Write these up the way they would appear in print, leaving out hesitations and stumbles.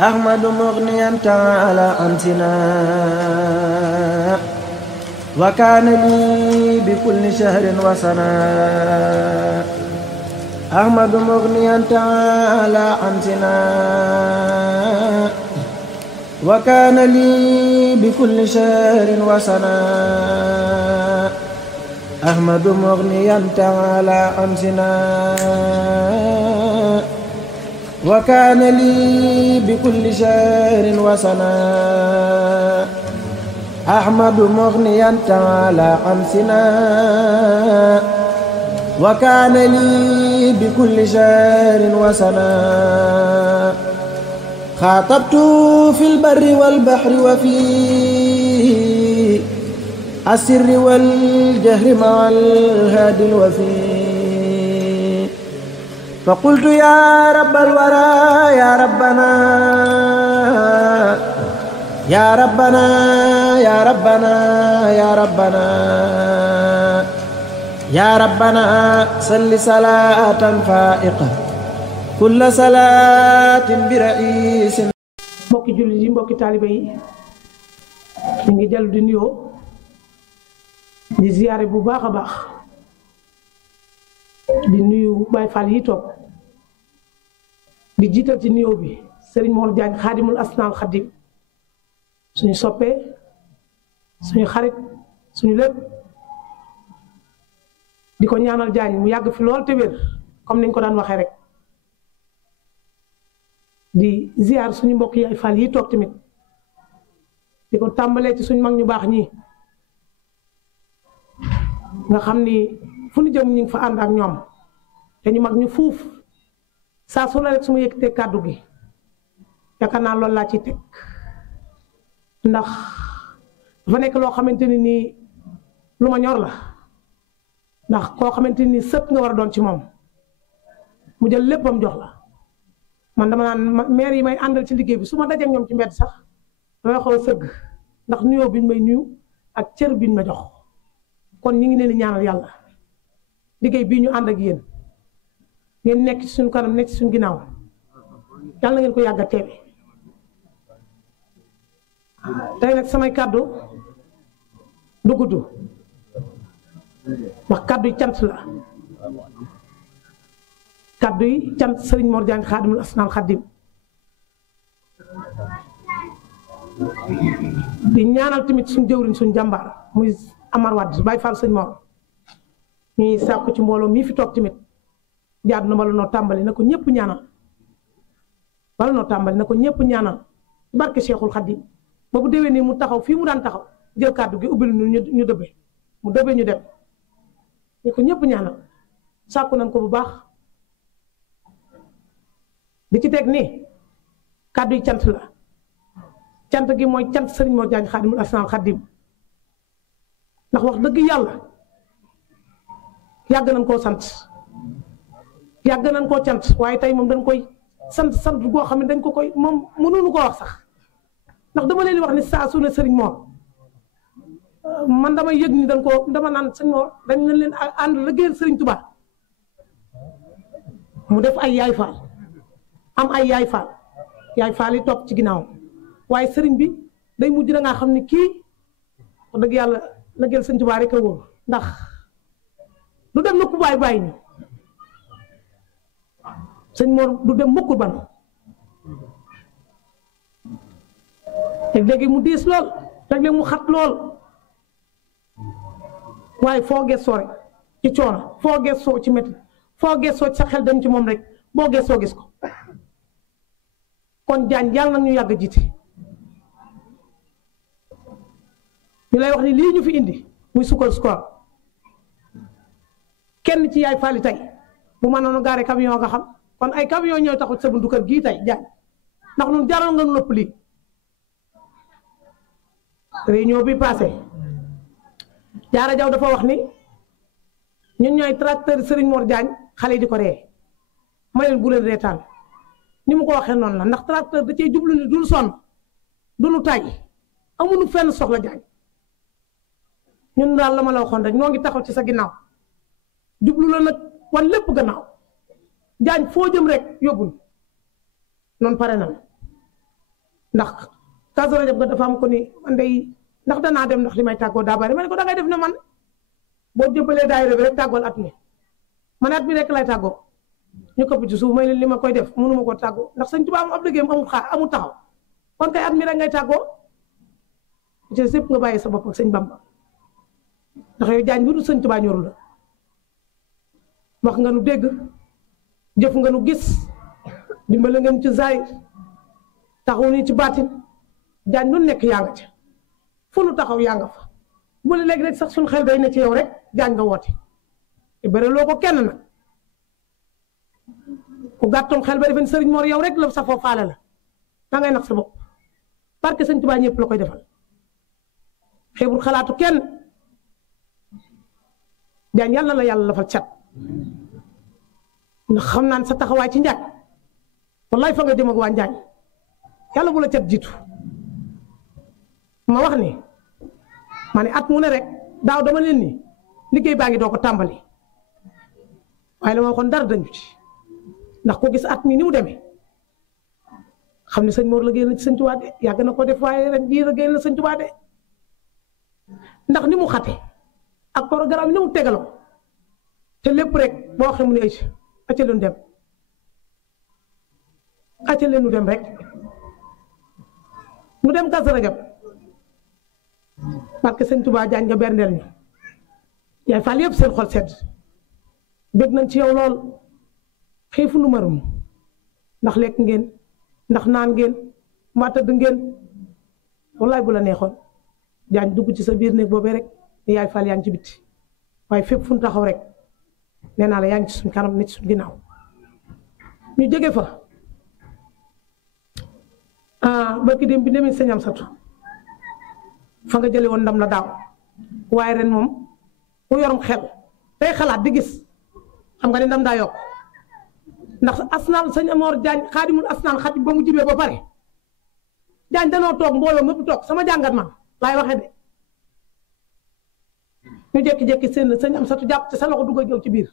أحمد مغنيا تعالى عن سنا وكان لي بكل شهر وسنا أحمد مغنيا تعالى عن سنا وكان لي بكل شهر وسنا أحمد مغنيا تعالى عن سنا وكان لي بكل شهر وسنا أحمد مغنيا تعالى عن سنا وكان لي بكل شهر وسنا خاطبت في البر والبحر وفي السر والجهر مع الهادي الوفي فقلت يا رب الورى يا ربنا يا ربنا يا ربنا يا ربنا يا ربنا صل صلاة فائقة كل صلاة برئيس. mbokki jullit yi mbokki taalibe yi ñu ngi dellu di nuyoo di ziyaare bu baax a baax di nuyu Baay Faal yi toog di jiital ci nuyoo bi Serigne Mor Diagne xaadimul asnaal xadim suñu soppee suñu xarit suñu lépp di ko ñaanal Diagne mu yàgg fi lool te wér comme niñ ko daan waxee rek di ziar suñu mbokk yaay Faal yi toog tamit di ko tàmbalee ci suñu mag ñu baax ñi nga xam ni fu ñu jëm ñu ngi fa ànd ak ñoom te ñu mag ñu fuuf saa su la rek su ma yëkkatee kàddu gi yaakaar naa loolu laa ciy teg ndax dafa nekk loo xamante ni nii lu ma ñor la ndax koo xamante ni sët nga war a doon ci moom mu jël léppam jox la man dama naan maire yi may àndal ci liggéey bi su ma dajee ak ñoom ci mbedd sax damay xaw a sëgg ndax nuyoo biñ may nuyu ak cër biñ ma jox kon ñi ngi leen di ñaanal yàlla liggéey bii ñu ànd ak yéen ngeen nekk ci suñu kanam nekk ci suñu ginnaaw yàlla na ngeen ko yàgg a teewe tey nag samay kàddu du gudd ndax kàddu yi cant la kàddu yi cant Serigne Mor Diagne xaadimul asnaal xadim di ñaanal tamit suñu jëwriñ suñu jàmbaar muy Amar Wade Baye Fall sëñ Mor ñuy sàkku ci mbooloo mii fi toog tamit jaadu na bala noo tàmbali na ko ñëpp ñaanal bala noo tàmbali na ko ñëpp ñaanal barke Cheikhul Khadim ba bu déwee nii mu taxaw fii mu daan taxaw jël kàddu gi ubbil ñu dëbbee mu dëbbee ñu dem ñu ko ñëpp ñaanal sàkku nañ ko bu baax di ci teg nii kàddu yi cant la cant gi mooy cant Serigne Mor Diagne xaadimul asnaal xadim ndax wax dëgg yàlla yàgg nañ koo sant yàgg nañ koo cant waaye tey moom dañ koy sant goo xam ne dañ ko koy moom mënuñu koo wax sax ndax dama leen di wax ni saa su ne Serigne Mor man dama yëg ni dama naan sëñ Mor dañ leen ànd liggéeyal Serigne Touba mu def ay yaay faal am ay yaay faal yi topp ci ginnaaw waaye Serigne bi day mujj da ngaa xam ni kii wax dëgg yàlla liggéeyal Serigne Touba rek a wóor ndax du dem na ku bàyyi ñu sëñ Mor du dem mukk ban léeg-léegi mu diis lool léeg-léeg mu xat lool waaye foo gëstoo rek ci coono foo gëstoo ci métti foo gëstoo ci sa xel dem ci moom rek boo gëstoo gis ko kon Diagne yàlla na ñu yàgg jiite ñu lay wax ni lii ñu fi indi muy sukkar kenn ci yaay faali tey bu mënoon a gaare camion nga xam kon ay camion ñooy taxut sa buntu kër gii tey Diagne ndax ñun jaral nga nu lépp lii réunion bi passé Jaara Jaw dafa wax ni ñun ñooy tracteur Serigne Mor Diagne xale yi di ko ree ma leen bu leen reetaan ni mu ko waxee noonu la ndax tracteur da cee jublu ni dul sonn du nu tàyyi amuñu fenn soxla Diagne ñun daal la ma la waxoon rek ñoo ngi taxaw ci sa ginnaaw jublu la nag wan lépp gannaaw Diagne foo jëm rek yóbbul noonu pare na ndax Kazu Rajab nga dafa am ko ni man day ndax danaa dem ndax li may tàggoo daa bari ma ne ko dangay def ne man boo jëbalee daayira bi rek tàggool at mi man at mi rek lay tàggoo ñu këpp ci suuf may leen li ma koy def mënuma ko tàggoo ndax Sëñ Tuubaa am ab liggéeyam amul taxaw kon kay at mi rek ngay tàggoo ci sëpp nga bàyyi sa bopp ak Sëñ Bamba ndax yow Jaañ bu dul Sëñ Tuubaa ñoru la wax nga nu dégg jëf nga nu gis dimbale ngeen ci zaahir taxaw ni ci baatin Jaañ lu nekk yaa nga ca fu nu taxaw yaa nga fa bu la léegi rek sax suñu xel day ne ci yow rek Jaañ nga woote te bëre loo ko kenn nag ku gàttoon xel ba defen Sëriñ Mor yow rek la safoo faale la da ngay nax sa bopp parce que Sëñ Tuubaa ñëpp la koy defal xeebul xalaatu kenn Jaañ yàlla na la yàlla lafal cat ndax xam naa ne sa taxawaay ci Njaañ wallaay fa nga jëm ak waa Njaañ yàlla bu la cat jiitu ma wax ni ma ne at mu ne rek daaw dama leen ni liggéey baa ngi doo ko tàmbali waaye la ma waxoon dara dañu ci ndax ko gis at mi ni mu demee xam ne Sëñ Mor la génn ci Sëñ Tuubaa de yàgg na ko def waaye ren jii la génn na Sëñ Tuubaa de ndax ni mu xate ak programme yi ni mu tegaloo te lépp rek boo waxee mu ne ay acca leen dem acca leen nu dem rek nu dem Kazu Rajab parce que Sëñ Tuubaa Jaañ nga berndeel ñu yaay faal yëpp seen xol sedd bëgg nañ ci yow lool xiifu nu marum ndax lekk ngeen ndax naan ngeen mbaa tëdd ngeen wallaay bu la neexoon Jaañ dugg ci sa biir néeg boobee rek ne yaay faal yaa ngi ci bitti waaye fépp fu nu taxaw rek nee naa la yaa ngi ci suñ kanam ne ci suñ ginnaaw ñu jóge fa barki dem bi demee Sëñ Amsatu fa nga jële woon ndam la daaw waaye ren moom ku yorum xel tey xalaat di gis xam nga ne ndam daa yokk ndax asnaan Sëñ Mor Jaañ xaadimul asnaan xat ba mu jibee ba pare Jaañ danoo toog mbooloo mépp toog sama jàngat man laay waxee de ñu jékki-jékki seen Sëñ Amsatu jàpp ci sa loxo dugg ak yow ci biir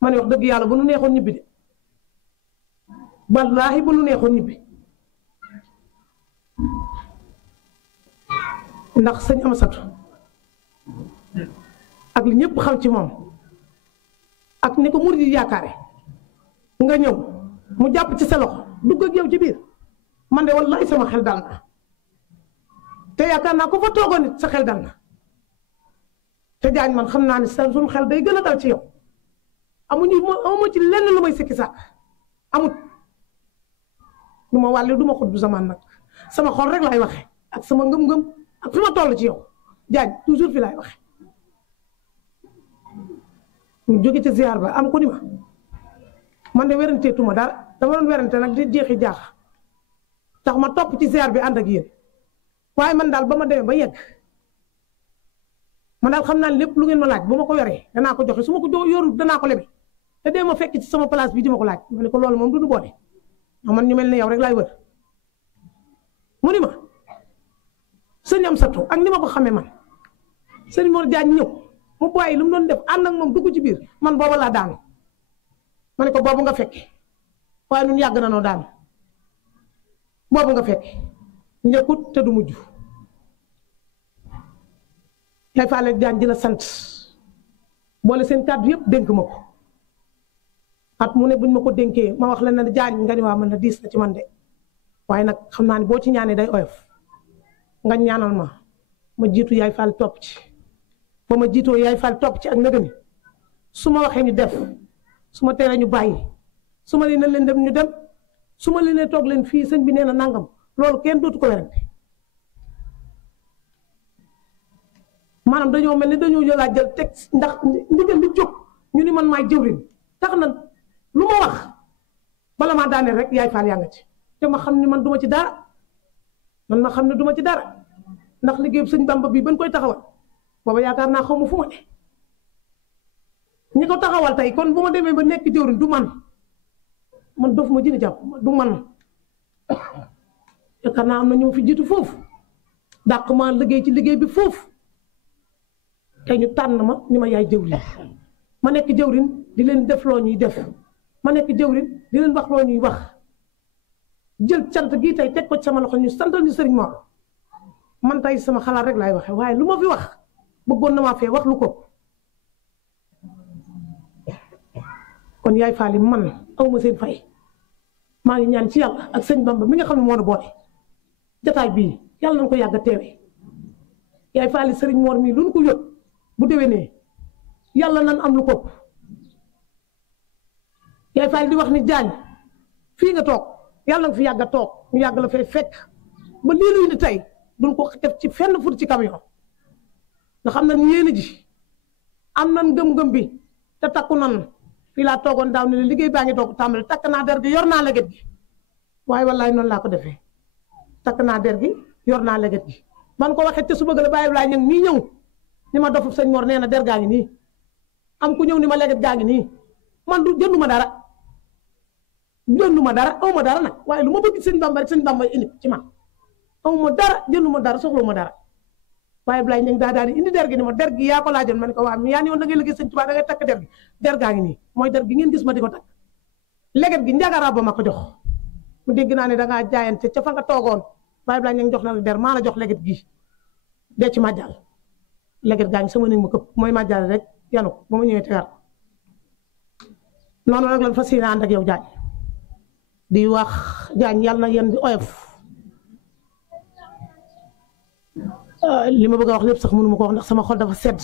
ma ne wax dëgg yàlla bu nu neexoon ñibbi de wallaahi bu nu neexoon ñibbi ndax Sëñ Amsatu ak li ñëpp xam ci moom ak ni ko murid yi yaakaare nga ñëw mu jàpp ci sa loxo dugg ak yow ci biir man de wallaahi sama xel dal na te yaakaar naa ko fa toogoon nit sa xel dal na te Jaañ man xam naa ne sa suñu xel day gën a dal ci yow amuñu ci lenn lu may sikki sàkk amut du ma wàlli du ma xut bu zaman nag sama xol rek laay waxe ak sama ngëm-ngëm ak fi ma toll ci yow Jaañ toujours fi laay waxe ñu jóge ci ziar ba am ko ni ma man de weranteetuma dara dama doon werante nag di jeexi jaax tax ma topp ci ziar bi ànd ak yéen waaye man daal ba ma demee ba yegg man daal xam naa ne lépp lu ngeen ma laaj bu ma ko yoree danaa ko joxe su ma ko yorul danaa ko lebe te dee ma fekk ci sama place bi di ma ko laaj ma ne ko loolu moom du nu boole ndax man ñu mel ne yow rek laay wër mu ni ma Sëñ Amsatu ak ni ma ko xamee man Sëñ Mor Jaañ ñëw mu bàyyi lu mu doon def ànd ak moom dugg ci biir man booba laa daanu ma ne ko boobu nga fekke waaye ñun yàgg na noo daanu boobu nga fekke njëkkut te du mujj yaay faale Jaañ di la sant boole seen kàddu yëpp dénk ma ko at mu ne buñ ma ko dénkee ma wax la ne Jaañ nga ni waa man na diis na ci man de waaye nag xam naa ne boo ci ñaanee day oyof nga ñaanal ma jiitu yaay faal topp ci ba ma jiitoo yaay faal topp ci ak nëgëni su ma waxee ñu def su ma teree ñu bàyyi su ma leen leen dem ñu dem su ma leen toog leen fii sëñ bi nee na nangam loolu kenn dootu ko werante maanaam dañoo mel ni dañoo jëlaat jël teg ndax ndigal li jóg ñu ni man maay jëwriñ tax na lu ma wax bala maa daaneel rek yaay faal yaa nga ci te ma xam ni man duma ci dara man ma xam ne duma ci dara ndax liggéeyu Sëñ Bamba bii bañ koy taxawal booba yaakaar naa xaw ma fu ma ne ñi ko taxawal tey kon bu ma demee ba nekk jëwriñ du man dof ma jëni jàpp du man yaakaar naa am na ñoo fi jiitu foofu dàq ma liggéey ci liggéey bi foofu tey ñu tànn ma ni ma yaay jëwriñ ma nekk jëwriñ di leen def loo ñuy def ma nekk jëwriñ di leen wax loo ñuy wax jël cant gii tey teg ko ci sama loxo ñu santal ñu sëriñ Mor man tey sama xalaat rek laay waxe waaye lu ma fi wax bëggoon na maa fee wax lu ko kon yaay Faali man awma seen fay maa ngi ñaan ci yàlla ak sëñ Bamba mi nga xam ne moo na boole jataay bii yàlla nañ ko yàgg a teewee yaay Faali sëriñ Mor mii lu ñu ko yót bu déwénee yàlla nan am lu ko yaay Faali di wax ni Jaañ fii nga toog yàlla nga fi yàgg a toog ñu yàgg la fay fekk ba lii luy ni tey duñ ko def ci fenn fut ci camion nga xam na ni yéen ji am nan ngëm-ngëm bi te takku nan fii laa toogoon daaw ne liggéey baa ngi doog tàmbali takk naa der gi yor naa leget gi waaye wallaay noonu laa ko defee takk naa der gi yor naa leget gi man ko waxee te su bëgg la bàyyi laay ñëng mii ñëw ni ma dofu sëñ Mor nee na der gaa ngi nii am ku ñëw ni ma leget gaa ngi nii man du jënduma dara awma dara nag waaye lu ma bëgg sëñ Bamba rek sëñ Bamba indi ci man awma dara jënduma dara soxlawuma dara waaye Blaye ñëng daa daal di indi der gi ni ma der gi yaa ko laajoon ma ne ko waa mi yaa ni woon da ngay liggéey sëñ Tuubaa da ngay takk der gi der gaa ngi nii mooy der gi ngeen gis ma di ko takk leget gi njagaraab ba ma ko jox mu dégg naa ne da ngaa jaayante ca fa nga toogoon waaye Blaye ñëng jox na la der maa la jox leget gi dee ci màjjal leget gaa ngi sama néeg ma këpp mooy màjjal rek yanu ko ba ma ñëwee tegaat noonu rek lan fas yéene ànd ak yow Jaañ di wax Jaañ yàlla na yéen di oyof li ma bëgg a wax lépp sax mënu ma ko wax ndax sama xol dafa sedd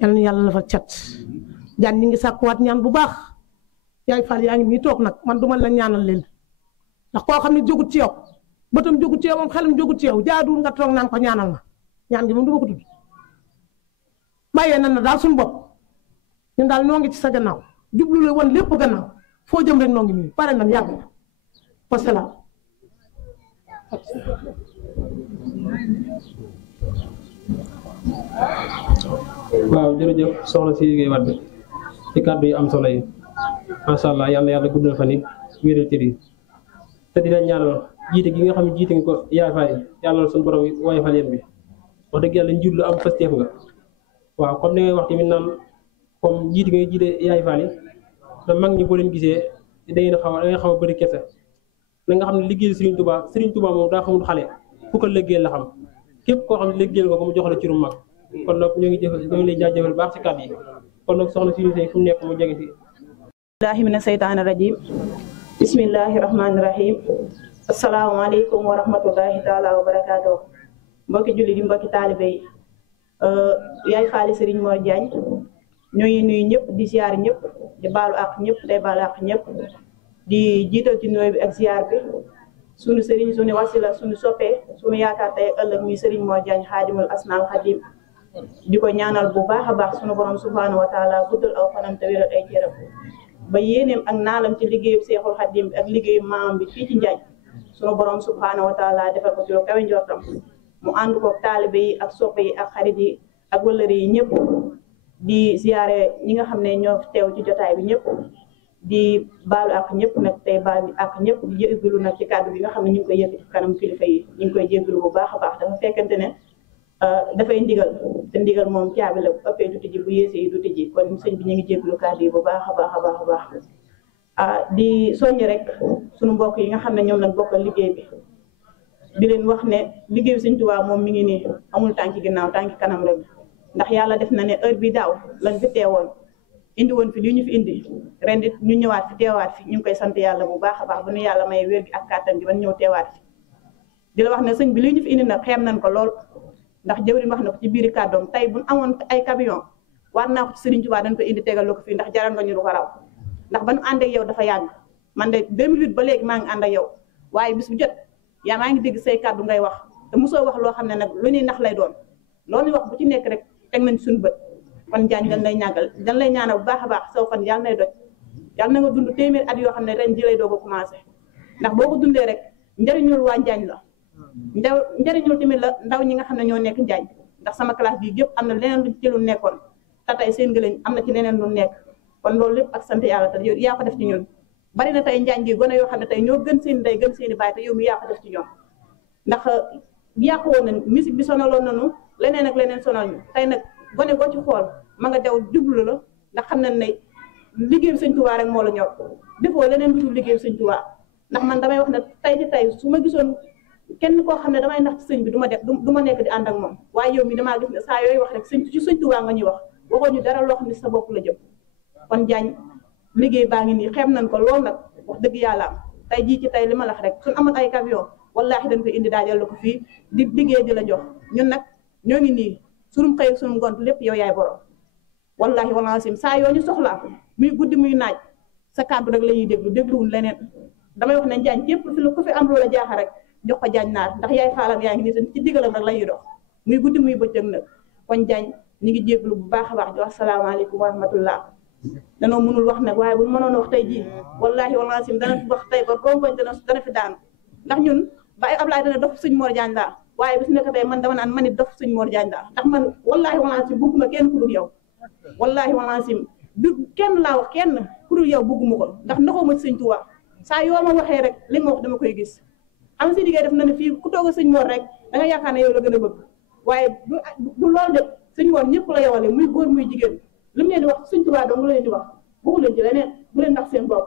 yal na yàlla dafa cat Jaañ ñi ngi sàkkuwaat ñaan bu baax yaay Fall yaa ngi nii toog nag man du ma la ñaanal leen ndax koo xam ne jógut ci yow bëtam jógut ci yow moom xelam jógut ci yow jaaduwul nga toog naan ko ñaanal ma ñaan gi moom du ma ko tudd bàyyee nan na daal suñu bopp ñun daal noo ngi ci sa gannaaw jublu la woon lépp gannaaw foo jëm rek noo ngi nii pare nan yàgg na wasalaam. waaw jërëjëf soxna si Gueye Wade ci kàddu yi am solo yi macha allah yàlla yàlla guddal fan yi wéeral cër yi te dina ñaanal jiite gi nga xam ne jiite nga ko yaay Faye yàlla suñu borom woyofal yéen bi wax dëgg yàlla njiit lu am fasteef nga waaw comme ni ngay wax tamit naan comme jiite nga jiite yaay Faye te mag ñi boo leen gisee da ngeen xaw a bëri kese na nga xam ne liggéey Serigne Touba moom daa xamul xale fu ko liggéeyal la xam képp koo xam ne liggéeyal nga ko mu jox la ci ru mag kon nag ñoo ngi lay jaajëfal baax ci kàddu yi kon nag soxna si fu mu nekk mu jege si. billahi mina seytaani rajim bismillahi rahmaani rahim asalaamaaleykum wa rahmatullahi taala wa barakaatu mbokki julli di mbokki taalibe yi yaay Faali Serigne Mor Diagne ñoo ngi nuyu ñëpp di ziar ñëpp di baalu ak ñëpp day baalu ak ñëpp di jiital ci nuyoo bi ak ziar bi sunu Serigne sunu wasila sunu soppee sunu yaakaar tey ëllëg muy Serigne Mor Diagne xaadimul asnaal xadim di ko ñaanal bu baax a baax sunu borom subhaanahu wa taala guddal aw fanam te wéral ay cëram ba yéeneem ak naalam ci liggéeyu Seexul Xadim bi ak liggéeyu maamam bi fii ci Njaañ sunu borom subhaanahu wa taala defal ko ci lu kawe njortam mu ànd ko taalibe yi ak soppe yi ak xarit yi ak wëllëri yi ñëpp di ziare ñi nga xam ne ñoo teew ci jotaay bi ñëpp di baalu ak ñëpp nag tey baal ak ñëpp di jéggalu nag ci kàddu bi nga xam ne ñu ngi koy yëkkati ci kanam kilifa yi ñu ngi koy jéggalu bu baax a baax dafa fekkante ne dafay ndigal te ndigal moom caabi la bu ëppee du tijji bu yéesee yi du tijji kon sëñ bi ñu ngi jéggalu kàddu yi bu baax a baax a baax a baax di soññ rek sunu mbokk yi nga xam ne ñoom lañ bokkal liggéey bi di leen wax ne liggéey bi Sëñ Tuubaa moom mi ngi nii amul tànki ginnaaw tànki kanam rek ndax yàlla def na ne heure bi daaw lañ fi teewoon indi woon fi lii ñu fi indi ren it ñu ñëwaat fi teewaat fi ñu ngi koy sant yàlla bu baax a baax bu ñu yàlla may wér gi ak kàttan gi ban ñëw teewaat fi di la wax ne sëñ bi lii ñu fi indi nag xeem nañ ko lool ndax jëwriñ wax na ko ci biiri kàddoom tey buñ amoon ay camion war naa ko ci Sëriñ Tuubaa dañ ko indi tegal ko fii ndax jaral nga ñu lu ko raw ndax ba nu ànd ak yow dafa yàgg man de 2008 ba léegi maa ngi ànd ak yow waaye bis bu jot yaa maa ngi dégg say kàddu ngay wax te mosoo wax loo xam ne nag lu ñuy nax lay doon loolu wax bu ci nekk rek teg nañ suñu bët kon Jaañ dañ lay ñaanal bu baax a baax saw fan yàlla nay doj yàlla na nga dund téeméer at yoo xam ne ren ji lay doog a commencé ndax boo ko dundee rek njëriñul waa Njaañ la njëriñul tamit la ndaw ñi nga xam ne ñoo nekk Njaañ ndax sama classe bi yëpp am na leneen lu ci lu nekkoon te tey seen ngëlañ am na ci leneen lu nekk kon loolu lépp ak sant yàlla te yow yaa ko def ci ñun bari na tey Njaañ gi gone yoo xam ne tey ñoo gën seen ndey gën seen i baay te yow mi yaa ko def ci ñoom ndax yàqu woon na musique bi sonaloon nañu leneen ak leneen sonal ñu tey nag gone boo ci xool ma nga daw jublu la ndax xam nañ ne liggéeyu Sëñ Tuubaa rek moo la ñor defoo leneen lu dul liggéeyu Sëñ Tuubaa ndax man damay wax ne tey ci tey su ma gisoon kenn koo xam ne damay nax ci sëñ bi du ma def du ma nekk di ànd ak moom waaye yow mi damaa gis ne saa yooyu wax rek sëñ ci sëñ Tuubaa nga ñuy wax waxoo ñu dara loo xam ne sa bopp la jëm kon Diagne liggéey baa ngi nii xeeb nañ ko lool nag wax dëgg yàlla am tey jii ci tey li ma la wax rek suñ amoon ay camion wallaahi dañ koy indi daajal la ko fii di liggéey di la jox ñun nag ñoo ngi nii sunum xëy sunum ngont lépp yow yaay borom wallaahi wallaahi sim saa yoo ñu soxlaa muy guddi muy naaj sa kàddu rek la ñuy dégluwul leneen damay wax ne Diagne képp fi lu ko fi am loola jaaxa rek jox ko Diagne naar ndax yaay faalam yaa ngi nii te ci digalam rek la ñuy dox muy guddi muy bëccëg nag kon Diagne ñu ngi jéglu bu baax a baax di wax salaamaaleykum wa rahmatullah danoo mënul wax nag waaye bu mënoon wax tey jii wallaahi wallaahi sim dana fi wax tey ba konkoñ dana fi daanu ndax ñun ba ay Ablaye dana dof sëñ Mor Diagne laa waaye bis nekk tey man dama naan man it dof sëñ Mor Diagne laa ndax man wallaahi wallaahi sim bugguma kenn ku dul yow wallaahi wallaahi sim du kenn laa wax kenn ku dul yow bugguma ko ndax naxoo ma ci sëñ Tuubaa saa yoo ma waxee rek li ma wax dama koy gis am si liggéey def na ne fii ku toog a sëñ Mor rek da nga yaakaar ne yow la gën a bëgg waaye du loolu de sëñ Mor ñëpp la yowale muy góor muy jigéen li mu leen di wax sëñ Tuubaa dong la leen di wax waxu leen ci leneen bu leen ndax seen bopp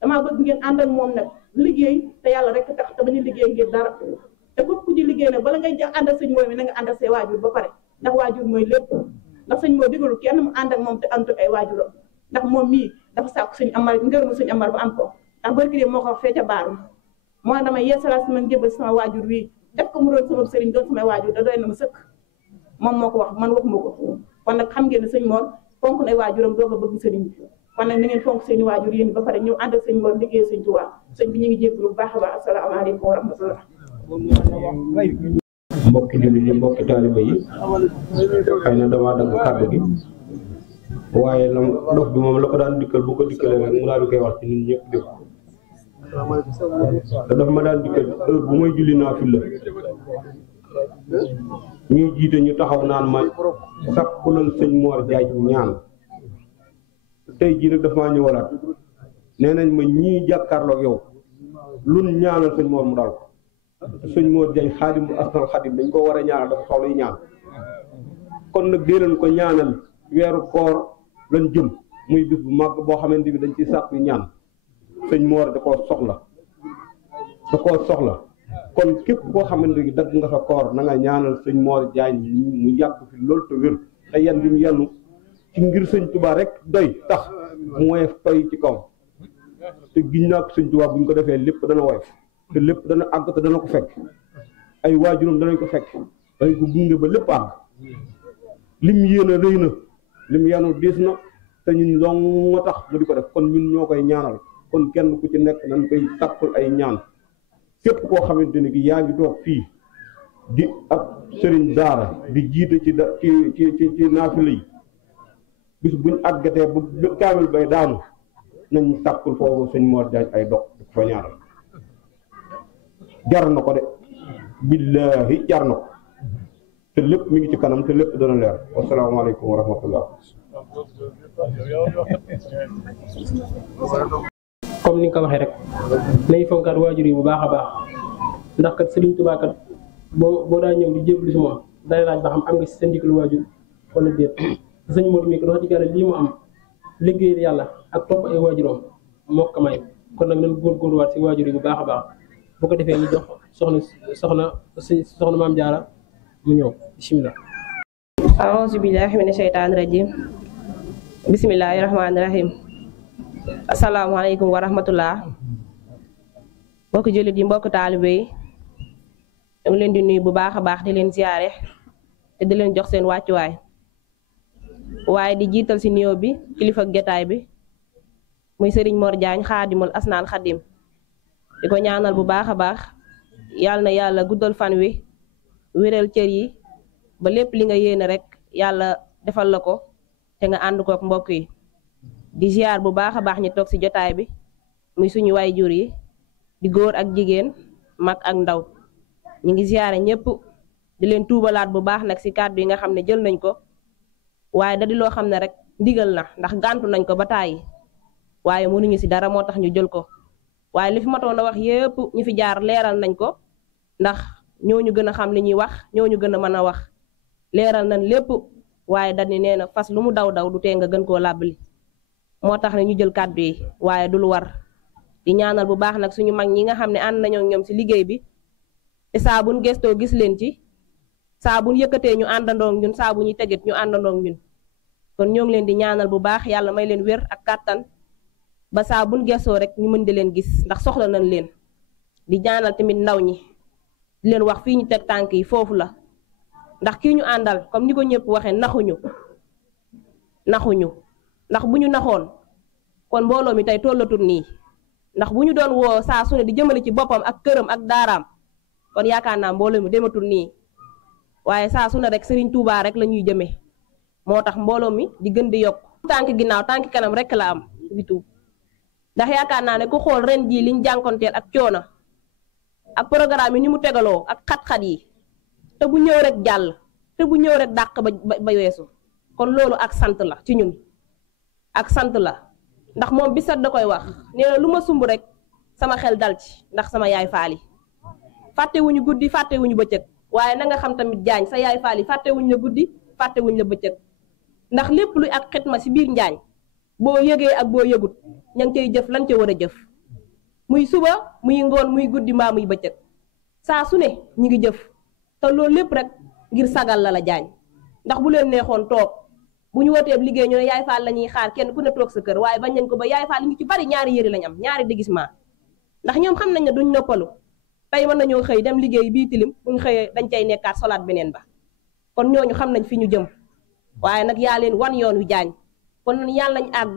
damaa bëgg ngeen ànd ak moom nag liggéey te yàlla rek tax te bañu liggéey ngir dara te képp ku ci liggéey nag bala ngay ànd ak sëñ Mor mi na nga ànd ak say waajur ba pare ndax waajur mooy lépp ndax sëñ Mor digalu kenn mu ànd ak moom te ànd ak ay waajuram ndax moom mii dafa sàkku sëñ Amar ngërëmu sëñ Amar ba am ko ndax barki moo ko wax fee ca baaru moo dama yeesalaat sama njëbal sama waajur wii def ko mu doon sama sëriñ doon samay waajur da doy na ma sëkk moom moo ko wax man waxuma ko kon nag xam ngeen ne sëñ Mor fonk na ay waajuram doo ko bëgg sëriñ bi kon nag ni ngeen fonk seen i waajur yéen ba pare ñëw ànd ak sëñ Mor liggéey sëñ Tuubaa sëñ bi ñu ngi jégalu bu baax a baax asalaamaaleykum wa rahmatullah mbokki jullit yi mbokki taaliba yi xëy na damaa dagg kàddu gi waaye la dof bi moom la ko daan dikkal bu ko dikkalee rek mu daal di koy wax ci nit ñëpp dégg te daf ma daan dikkal heure bu may julli naa fi la ñuy jiite ñu taxaw naan ma sakkulal sëñ Mor Diagne ñaan tey jii nag daf maa ñëwalaat nee nañ ma ñii jàkkaarloog yow lun ñaanal sëñ Mor mu daal ko sëñ Mor Diagne xaadim asnal xaadim dañ ko war a ñaanal dafa soxla yu ñaan kon nag dee leen ko ñaanal weeru koor lañ jëm muy bis bu màgg boo xamante bi dañ ci sàkku ñaan sëñ Mor da koo soxla kon képp koo xamante ni dagg nga sa koor na nga ñaanal sëñ Mor Diagne mu yàgg fi loolu te wér te yan bi mu yennu ci ngir sëñ Tuubaa rek doy tax mu woyof toy ci kaw te giñ naa ko sëñ Tuubaa bu ñu ko defee lépp dana woyof te lépp dana àgg te dana ko fekk ay waajuram danañ ko fekk danañ ko gunge ba lépp àgg lim yéene rëy na lim yenu diis na te ñun dong nga tax mu di ko def kon ñun ñoo koy ñaanal kon kenn ku ci nekk nañ koy takkul ay ñaan képp koo xamante ni ki yaa ngi toog fii di ab sëriñ daara di jiite ci naafila yi bis buñ àggatee bu kaamil bay daanu nañ takkul foofu sëñ Mor Diagne ay dox di ko fa ñaanal jar na ko de billaahi jar na ko te lépp mi ngi ci kanam te lépp dana leer wasalaamaaleykum wa rahmatullah comme ni nga ko waxee rek nañ fonkaat waajur yi bu baax a baax ndax kat Serigne Touba kat boo daa ñëw di jébbalu si moom day laaj ba xam am nga si sa ndigalu waajur wala déet sëñ Modou mi ko wax dëgg yàlla lii mu am liggéey yàlla ak topp ay waajuram moo ko may kon nag nañ góorgóorluwaat si waajur yi bu baax a baax bu ko defee ñu jox soxna maam Jaara mu ñëw bismillah. a'uuzu billaahi mina shaytaani rajiim bismillaahi rahmaani rahiim asalaamaaleykum wa rahmatullah mbokk jullit yi mbokk taalibe yi ñu ngi leen di nuyu bu baax a baax di leen ziyaare te di leen jox seen wàccuwaay waaye di jiital si nuyoo bi kilifa ak jotaay bi muy Serigne Mor Diagne xaadimul asnaal xadim di ko ñaanal bu baax a baax yàlla na yàlla guddal fan wi wéral cër yi ba lépp li nga yéene rek yàlla defal la ko te nga ànd kook mbokk yi di ziar bu baax a baax ñi toog si jotaay bi muy suñu waajur yi di góor ak jigéen mag ak ndaw ñu ngi ziare ñëpp di leen tuubalaat bu baax nag si kàddu yi nga xam ne jël nañ ko waaye da di loo xam ne rek ndigal na ndax gàntu nañ ko ba tàyyi waaye mënuñu si dara moo tax ñu jël ko waaye li fi matoon a wax yëpp ñu fi jaar leeral nañ ko ndax ñooñu gën a xam li ñuy wax ñooñu gën a mën a wax leeral nañ lépp waaye dañu nee na fas lu mu daw daw du tee nga gën koo làbbali moo tax ne ñu jël kàddu yi waaye du lu war di ñaanal bu baax nag suñu mag ñi nga xam ne ànd nañoo ñoom si liggéey bi te saa buñ gestoo gis leen ci saa buñ yëkkatee ñu àndandoo ak ñun saa bu ñuy tegit ñu àndandoo ak ñun kon ñoo ngi leen di ñaanal bu baax yàlla may leen wér ak kàttan ba saa buñ gestoo rek ñu mën di leen gis ndax soxla nañ leen di ñaanal tamit ndaw ñi di leen wax fii ñu teg tànk yi foofu la ndax kii ñu àndal comme ni ko ñëpp waxee naxuñu ndax bu ñu naxoon kon mbooloo mi tey tollatul nii ndax bu ñu doon woo saa su ne di jëmale ci boppam ak këram ak daaraam kon yaakaar naa mbooloo mi dematul nii waaye saa su ne rek Serigne Touba rek la ñuy jëmee moo tax mbooloo mi di gën di yokk tànk ginnaaw tànk kanam rek la am bitu ndax yaakaar naa ne ku xool ren jii liñ jànkonteel ak coono ak programme yi ni mu tegaloo ak xat-xat yi te bu ñëw rek jàll te bu ñëw rek dàq ba weesu kon loolu ak sant la ci ñun ak sant la ndax moom bi sat da koy wax nee na lu ma sumb rek sama xel dal ci ndax sama yaay faali fàttewuñu guddi fàttewuñu bëccëg waaye na nga xam tamit Njaañ sa yaay faali fàttewuñ la guddi fàttewuñ la bëccëg ndax lépp luy ak xitma si biir Njaañ boo yëgee ak boo yëgut ña ngi cay jëf lan ca war a jëf muy suba muy ngoon muy guddi mbaa muy bëccëg saa su ne ñi ngi jëf te loolu lépp rek ngir sagal la Njaañ ndax bu leen neexoon toog bu ñu woteeb liggéey ñu ne yaay faal la ñuy xaar kenn ku ne toog sa kër waaye bañ nañ ko ba yaay faal yi ñu ci bari ñaari yëri lañ am ñaari déguisement ndax ñoom xam nañ ne duñ noppalu tey mën nañoo xëy dem liggéey bii tilim buñ xëyee dañ cay nekkaat solaat beneen ba kon ñooñu xam nañ fi ñu jëm waaye nag yaa leen wan yoon wi Njaañ kon yàlla nañ àgg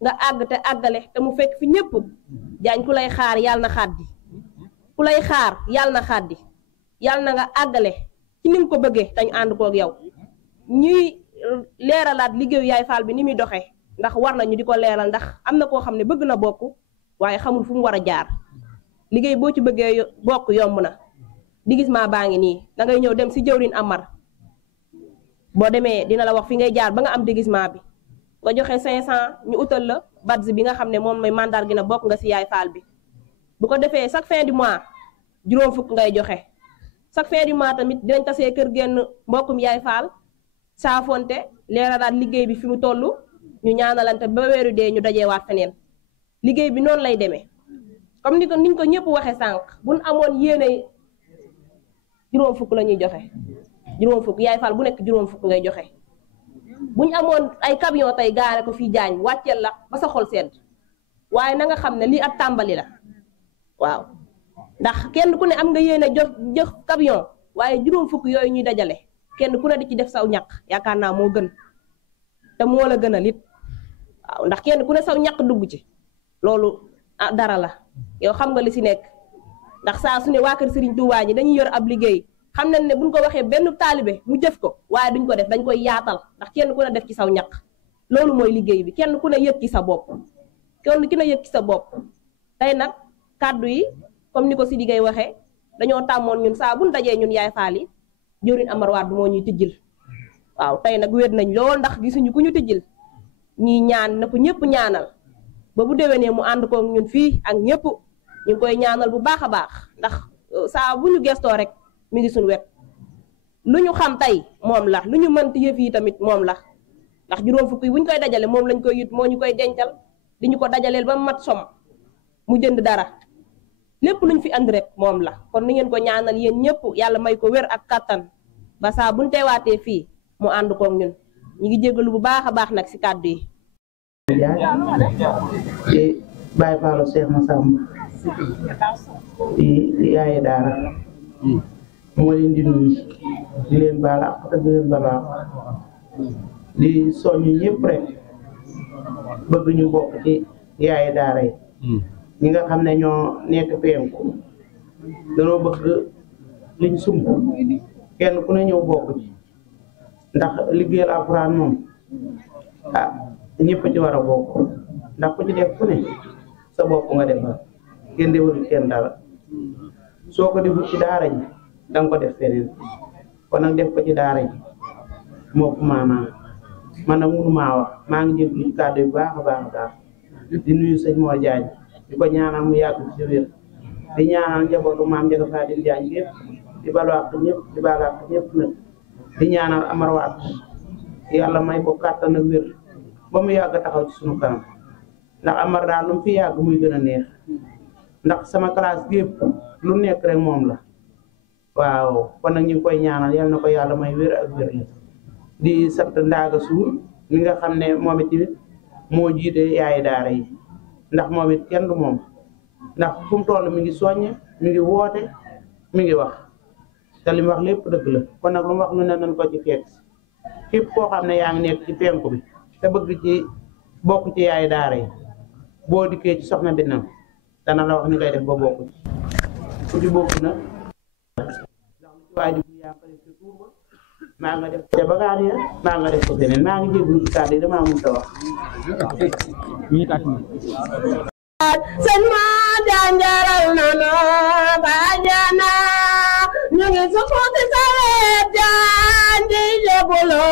nga àgg te àggale te mu fekk fi ñëpp Njaañ ku lay xaar yàlla na xaddi ku lay xaar yàlla na xaddi yàlla na nga àggale ci ni nga ko bëggee te ñu ànd koog yow ñuy leeralaat liggéeyu yaay faal bi ni muy doxee ndax war nañu di ko leeral ndax am na koo xam ne bëgg na bokk waaye xamul fu mu war a jaar liggéey boo ci bëggee bokk yomb na déguisement baa ngi nii da ngay ñëw dem si jëwrin Amar boo demee dina la wax fi ngay jaar ba nga am déguisement bi nga joxe 500 ñu utal la badge bi nga xam ne moom mooy mandarga gi na bokk nga si yaay faal bi bu ko defee chaque fin du mois juróom fukk ngay joxe chaque fin du mois tamit dinañ tasee kër genn mbokkum yaay faal saafonte leeralaat liggéey bi fi mu toll ñu ñaanalante ba weeru dee ñu dajeewaat feneen liggéey bi noonu lay demee comme niñ ko ñëpp waxee sànq buñ amoon yéene juróom fukk la ñuy joxe juróom fukk yaay faal bu nekk juróom fukk ngay joxe buñ amoon ay camion tey gaare ko fii Njaañ wàcceel la ba sa xol sedd waaye na nga xam ne lii ab tàmbali la waaw ndax kenn ku ne am nga yéene jox camion waaye juróom fukk yooyu ñuy dajale kenn ku ne di ci def saw ñaq yaakaar naa moo gën te moo la gën a lit waaw ndax kenn ku ne saw ñaq dugg ci loolu dara la yow xam nga li si nekk ndax saa su ne waa kër Serigne Touba ñi dañuy yor ab liggéey xam nañ ne buñ ko waxee benn taalibe mu jëf ko waaye duñ ko def dañ koy yaatal ndax kenn ku ne def ci saw ñaq loolu mooy liggéey bi kenn ku ne yëg ci sa bopp kenn ki ne yëg ci sa bopp tey nag kàddu yi comme ni ko Sidi Gueye waxee dañoo tàmmoon ñun saa buñ dajee ñun yaay faal yi jëwriñ Amar Wade moo ñuy tijjil waaw tey nag wéet nañ lool ndax gisuñu ku ñu tijjil ñii ñaan na ko ñëpp ñaanal ba bu déwénee mu ànd ko ñun fii ak ñëpp ñu ngi koy ñaanal bu baax a baax ndax saa bu ñu gestoo rek mi ngi suñu wet lu ñu xam tey moom la lu ñu mënti yëf yi tamit moom la ndax juróom fukk yi bu ñu koy dajale moom lañ koy yit moo ñu koy dencal di ñu ko dajaleel ba mat som mu jënd dara lépp luñ fi andi rek moom la kon ni ngeen ko ñaanal yéen ñëpp yàlla may ko wér ak kattan ba saa buñ teewaatee fii mu ànd koog ñun ñu ngi jégalu bu baax a baax nag si kàddu yi. di Baye Fallou Cheikh Massamba di yaaye daara moo leen di nuyu di leen baal ak di leen balaa di soññu ñëpp rek bëgg ñu bokk ci yaaye daara yi ñi nga xam ne ñoo nekk penku danoo bëgg liñ sumb kenn ku ne ñëw bokk ci ndax liggéeyal alxuraan moom ñëpp ci war a bokk ndax ku ci def ku ne sa bopp nga defal kenn defalul kenn dara soo ko deful ci daara ji danga ko def feneen kon nag def ko ci daara ji moo ko maanaam man nag mënu maa wax maa ngi jéglu ci kàddu yu baax a baax a baax di nuyu sëñ Mor Diagne di ko ñaanal mu yàgg ci wér di ñaanal njabootu maam Ndiaga Fatim Diagne yëpp di balwaaq ñëpp di balwaaq ñëpp nag di ñaanal Amar Wade yàlla may ko kàttan ak wér ba mu yàgg taxaw ci sunu kanam ndax Amar daal lu mu fi yàgg muy gën a neex ndax sama classe bi yëpp lu nekk rek moom la waaw kon nag ñu ngi koy ñaanal yal na ko yàlla may wér ak wér di sant Ndaaga Suur mi nga xam ne moom it moo jiite yaayi daara yi ndax moom it kenn du moom ndax fu mu toll mi ngi soññe mi ngi woote mi ngi wax te li mu wax lépp dëgg la kon nag lu mu wax lu ne nañ ko ci fekk képp koo xam ne yaa ngi nekk ci penku bi te bëgg ci bokk ci yaayi daara yi boo dikkee ci soxna Binam dana la wax ni ngay def ba bokk ci ku ci bokk na ndax lu ci waaju bu yaa pare ci tuur ba maa nga def te bagaar ya maa nga def ko feneen maa ngi jéglu ci kàddu yi damaa mun ta wax sëñ ma janjaral na no bajana ñu ngi sukkuti sareet jaan di jebulo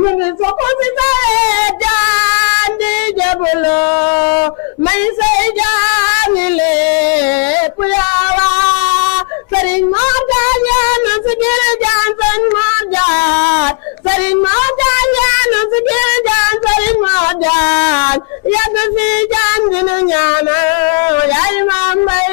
ñu ngi sukkuti sareet jaan di jebulo may say jaani lépp yawa sëriñ ma janjana sigil jaan sëñ ma jaan sëriñ ma janjana sigil jaan sëriñ ma jaan yàgg fi jaan dinu ñaana yaay ma mbay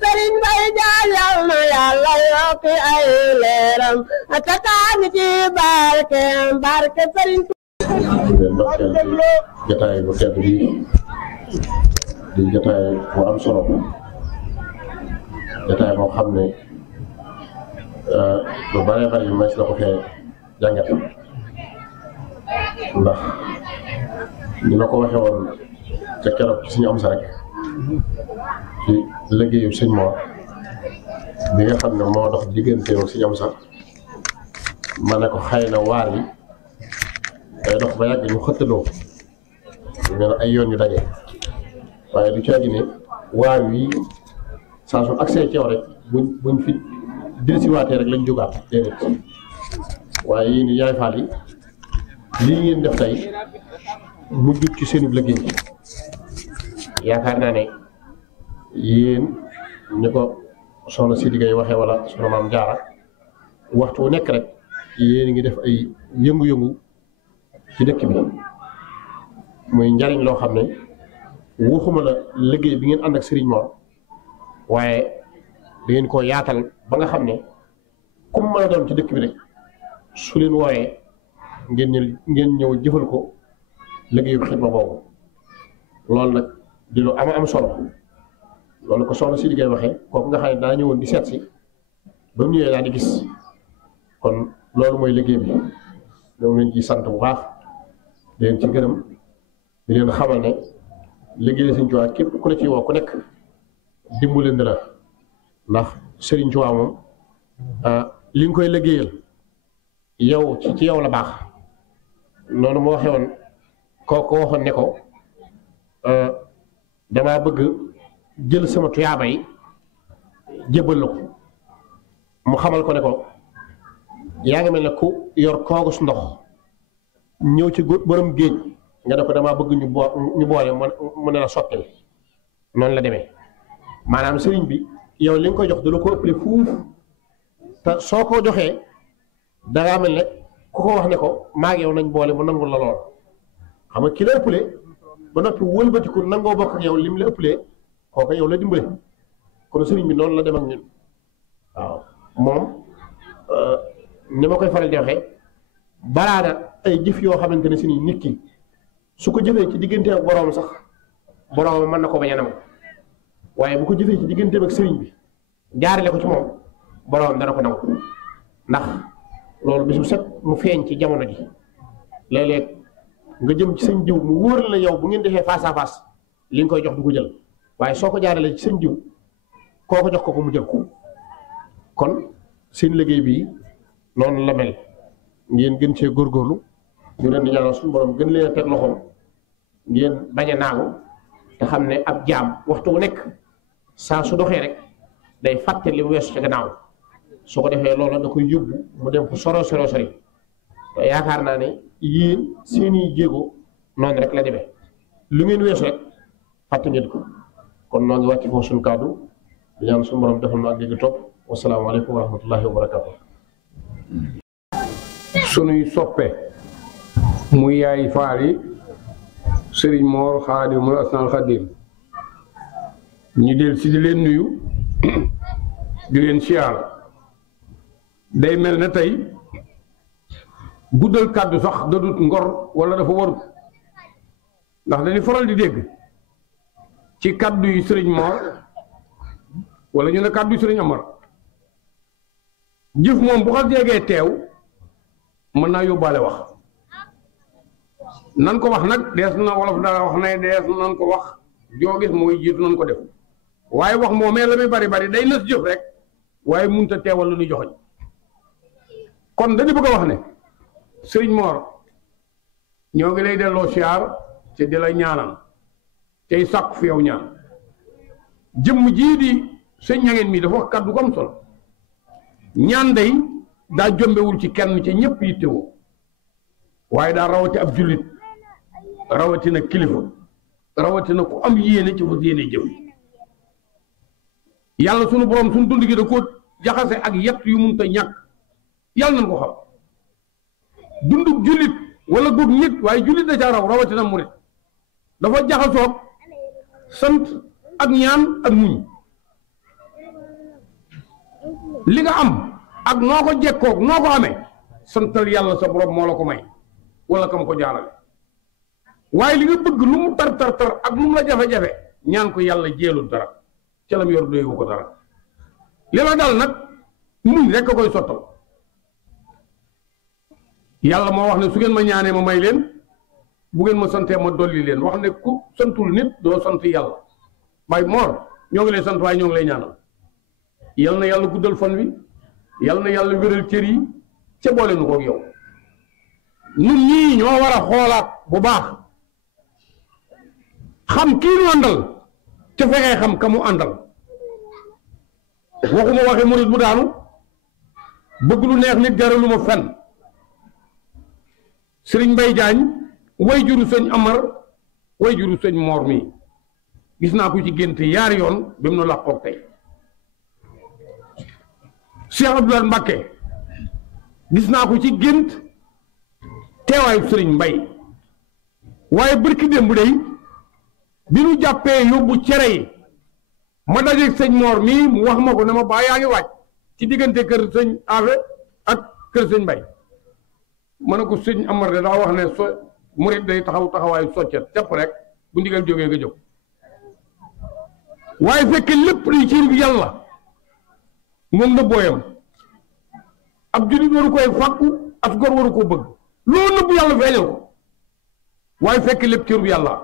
sëriñ mbay jaan yal na yàlla yokki ay leeram tataani ci barkeem barke sëriñ leen ndokkeel ci jotaay bu tedd bi di jotaay bu am solo jotaay boo xam ne lu bare bari mas na ko fee jàngat ndax ni ma ko waxee woon ca keroog ci suñu am sa rek ci liggéeyu sëñ Mor bi nga xam ne moo dox digganteem ak suñu am sa ma ne ko xëy na waar yi day dox ba yàgg ñu xëttaloo ñu ne ay yoon yu daje waaye du caagi ne waar wi saa su accès ci yow rek buñ fi dellusiwaatee rek lañ jógaat déedéet waaye yéen yaay faal yi lii ngeen def tey mu jug ci seenu liggéey yaakaar naa ne yéen ñu ko soxna Sidi Gaye waxee wala soxna maam Jaara waxtu wu nekk rek yéen ngi def ay yëngu-yëngu ci dëkk bi muy njariñ loo xam ne waxuma la liggéey bi ngeen ànd ak Serigne Mor waaye da ngeen koo yaatal ba nga xam ne comme mën a doon ci dëkk bi rek su leen wooyee ngeen ñëw jëfal ko liggéeyu xidma boobu loolu nag di lu am solo loolu ko soxna si liggéey waxee kooku nga xam ne daa ñëwoon di seet si ba mu ñëwee daal di gis kon loolu mooy liggéey bi ñoo ngi leen ciy sant bu baax di leen ci gërëm di leen xamal ne liggéey Sëriñ Tuubaa képp ku la ci woo ku nekk dimbali na la ndax Sëriñ Tuubaa moom li nga koy liggéeyal yow ci yow la baax noonu moo waxee woon kooku waxoon ne ko damaa bëgg jël sama tuyaaba yi jébbal la ko mu xamal ko ne ko yaa ngi mel ne ku yor koogus ndox ñëw ci borom géej nga ne ko damaa bëgg ñu boole mu ne la sottil noonu la demee maanaam sëriñ bi yow li nga koy jox da la ko ëppale fuuf te soo ko joxee dangaa mel ne ku ko wax ne ko maa ngi yow nañ boole mu nangul la lool xam nga ki la ëppale ba noppi wëlbatiku nangoo bokk ak yow lim la ëppalee kooku yow la dimbale kon sëriñ bi noonu la dem ak ñun waaw moom ni ma koy faral di waxee baraana ay jëf yoo xamante ne si ni nit ki su ko jëfee ci diggante ak boroom sax boroom mën na ko bañ a nangu waaye bu ko jëfee ci digganteem ak sëriñ bi jaarale ko ci moom boroom dana ko nangu ndax loolu bis bu set mu feeñ ci jamono ji léeg-léeg nga jëm ci sëñ jiw mu wóor la yow bu ngeen defee face à face li nga koy jox du ko jël waaye soo ko jaaralee ci sëñ jiw koo ko jox ko mu jël ko kon seen liggéey bii noonu la mel ngeen gën cee góorgóorlu ñu leen di ñaanal suñu borom gën leen a teg loxoom ngeen bañ a naagu te xam ne ab jaam waxtu wu nekk saa su doxee rek day fàtte li weesu ca gannaaw su ko defee loola da koy yóbbu mu dem fu sori te yaakaar naa ne yéen seeni jéego noonu rek la demee lu ngeen weesu rek fàtte ngeen ko kon noo ngi wàcc foofu suñu kàddu di ñaan suñu borom defal na ak dégg topp wasalaamaaleykum wa rahmatullahi wa barakaatu. sunuy soppe muy yaay faal yi Serigne Mor Xaadimul Asnal Xaadim ñu del si di leen nuyu di leen siyaar day mel ne tey guddal kàddu sax da dut ngor wala dafa warut ndax dañuy faral di dégg ci kàddu yi Serigne Mor wala ñu ne kàddu yi Serigne Amar jëf moom bu ko jegee teew mën naa yóbbaale wax nan ko wax nag dees na wolof daa wax ne dees nan ko wax joo gis mooy jiitu nan ko def waaye wax moomee la muy bari bari day nës jëf rek waaye mënut a teewal lu ñu joxoñ kon dañu bëgg a wax ne Serigne Mor ñoo ngi lay delloo siyaar te di la ñaanal tey sàkku fi yow ñaan jëmm jii di sëñ ñangeen mi dafa wax kàddu ko am solo ñaan day daa jombewul ci kenn ci ñëpp yittewoo waaye daa rawati ab jullit rawatina kilifa rawatina ku am yéene ci fas yéene jëf yàlla sunu borom sunu dund gi da ko jaxase ak yett yu mun ta ñàkk yàlla nañ ko xam dundub jullit wala góog nit waaye jullit da caa raw rawatina murit dafa jaxasoog sant ak ñaan ak muñ li nga am ak noo ko jekkoog noo ko amee santal yàlla sa borom moo la ko may wala kam ko jaarale waaye li nga bëgg lu mu tar tar tar ak lu mu la jafe-jafe ñaan ko yàlla jéelul dara ca lam yor doyewu ko dara li la dal nag muñ rekk a koy sottal yàlla moo wax ne su ngeen ma ñaanee ma may leen bu ngeen ma santee ma dolli leen wax ne ku santul nit doo sant yàlla Baye Mor ñoo ngi lay sant waaye ñoo ngi lay ñaanal yal na yàlla guddal fan wi yal na yàlla wéral cër yi ca boole nu koog yow ñun ñii ñoo war a xoolaat bu baax xam kii nu àndal te fexee xam ka mu àndal waxuma waxe murit bu daanu bëgg lu neex nit jaralu ma fenn Sëriñ Mbay Jaañ way juru sëñ Amar way juru sëñ Mor mi gis naa ko ci gént yaari yoon bi mu nu làqoog tey Cheikh Abdoulaye Mbacke gis naa ko ci gént teewaayu Sëriñ Mbay waaye bërki démb day bi nu jàppee yóbbu cere yi ma dajeeg sëñ Mor mii mu wax ma ko ne ma baa yaa ngi wàcc ci diggante kër sëñ Afe ak kër sëñ Mbay ma ne ko sëñ Amar de daa wax ne so murit day taxaw taxawaayu soccet tepp rek bu ndigal jógee nga jóg waaye fekk lépp di ci yàlla moom na booyam ab jullit waru koy fàkku as gor waru koo bëgg loolu nëbb yàlla feeñal ko waaye fekk lépp ci yàlla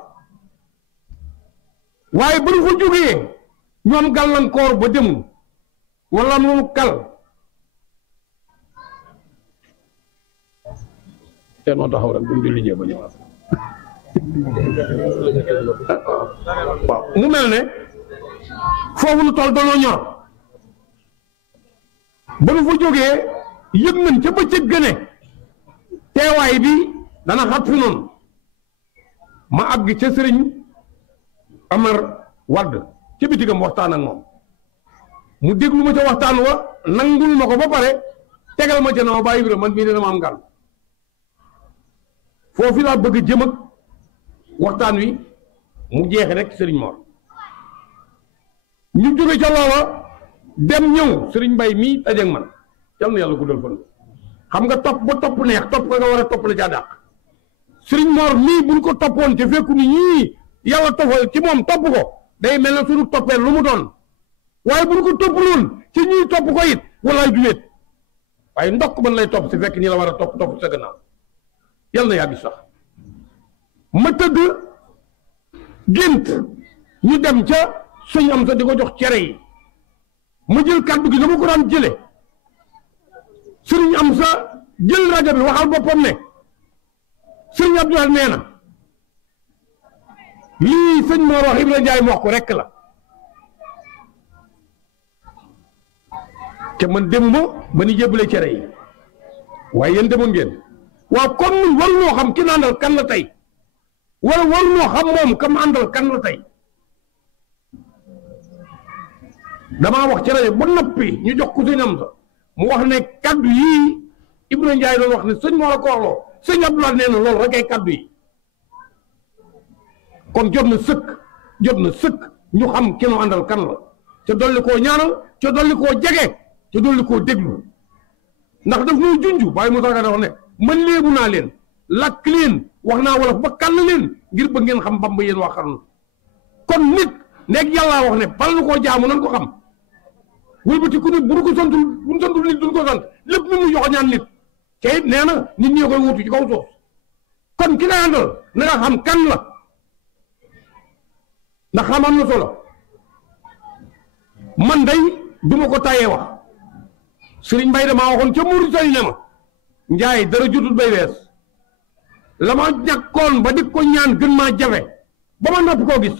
waaye ba nu fa jógee ñu am gàllankoor ba demul wala am lu kal te noo taxaw rek bu mu di liggéey ba ñëwaat waaw mu mel ne foofu nu toll danoo ñor ba nu fa jógee yëg nañ ca bëccëg gëne teewaay bi dana xat fi noonu ma àgg ca Sëriñ Amar Wadd ca bitigam waxtaan ak moom mu déglu ma ca waxtaan wa nangul ma ko ba pare tegal ma ca na ma bàyyi man mii dina ma am ngal foofu laa bëgg jëm ak waxtaan wi mu jeexe rek Sëriñ Mor ñu jóge ca loola dem ñëw Sëriñ Mbay mii dajeeg man yal na yàlla guddal fan xam nga topp ba topp neex topp ka nga war a topp la caa dàq Sëriñ Mor mii buñ ko toppoon te fekku ni ñii yàlla tofal ci moom topp ko day mel na suñu toppee lu mu doon waaye buñ ko toppaloon ci ñii topp ko it walaay juwéet waaye ndokk man lay topp si fekk ñi la war a topp topp sa gannaaw yal na yàgg sax ma tëdd gént ñu dem ca sëñ am sa di ko jox cere yi ma jël kàddu gi dama ko daan jële sëriñ am sa jël rajo bi waxal boppam ne sëriñ Abdoulaye nee na lii sëñ Mor wax Ibra Njaay wax ko rekk la te man demuma ba ni jébbale cere yi waaye yéen demoon ngeen waaw kon ñun warunoo xam ki àndal kan la tey wala warunoo xam moom kam àndal kan la tey damaa wax ci rajo ba noppi ñu jox ko sëñ am sa mu wax ne kaddu yii Ibra Njaay doon wax ne sëñ Mor a ko waxloo sëñ Abdoulaye nee na loolu rek ay kaddu yi kon jot na sëkk ñu xam ki nu àndal kan la te dolli koo ñaanal te dolli koo jege te dolli koo déglu ndax daf ñuy junj Baye Moussa Ka dafa ne man léebu naa leen làkk leen wax naa wolof ba kàll leen ngir ba ngeen xam Bamba yéen waa xarnu kon nit nekk yàllaa wax ne bala nu koo jaamu nan ko xam wëlbati ku nit bu nu ko santul bu nu santul nit duñ ko sant lépp nu mu jox ñaan nit te it nee na nit ñi koy wutu ci kaw suuf kon ki nga àndal na nga xam kan la ndax xam am na solo man day duma ko tayee wax Sëriñ Mbay damaa waxoon ca Mauritanie ne ma njaay dara jotul bay wees la ma ñàkkoon ba di ko ñaan gën maa jafe ba ma noppi koo gis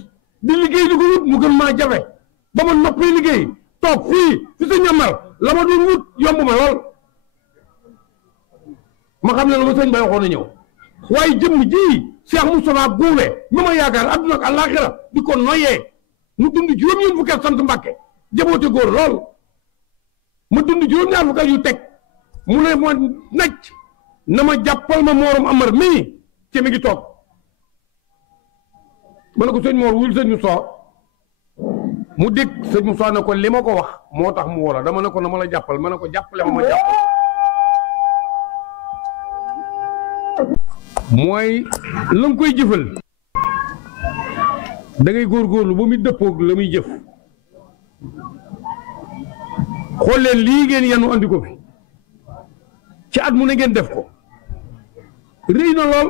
di liggéey di ko wut mu gën maa jafe ba ma noppi liggéey toog fii fi sa ñamar la ma doon wut yomb ma lool ma xam ne la ma sëñ Bay waxoon na ñëw waaye jëmm ji Cheikh Moustapha Goule mi ma yaakaar adduna ak àllaaxira di ko noyee mu dund juróom-ñeent fukki at sant Mbàkke jaboote góor lool ma dund juróom-ñaar fukki at yu teg mu ne ma nacc na ma jàppal ma moorum amar mii ci mi ngi toog ma ne ko sëñ Moor wul sëñ Moussa mu dégg sëñ Moussa ne ko li ma ko wax moo tax mu woola dama ne ko na ma la jàppal ma ne ko jàppale ma jàppal mooy la nga koy jëfal da ngay góorgóorlu ba muy dëppoog la muy jëf xool leen lii ngeen yanu andi ko fi ci at mu ne ngeen def ko rëy na lool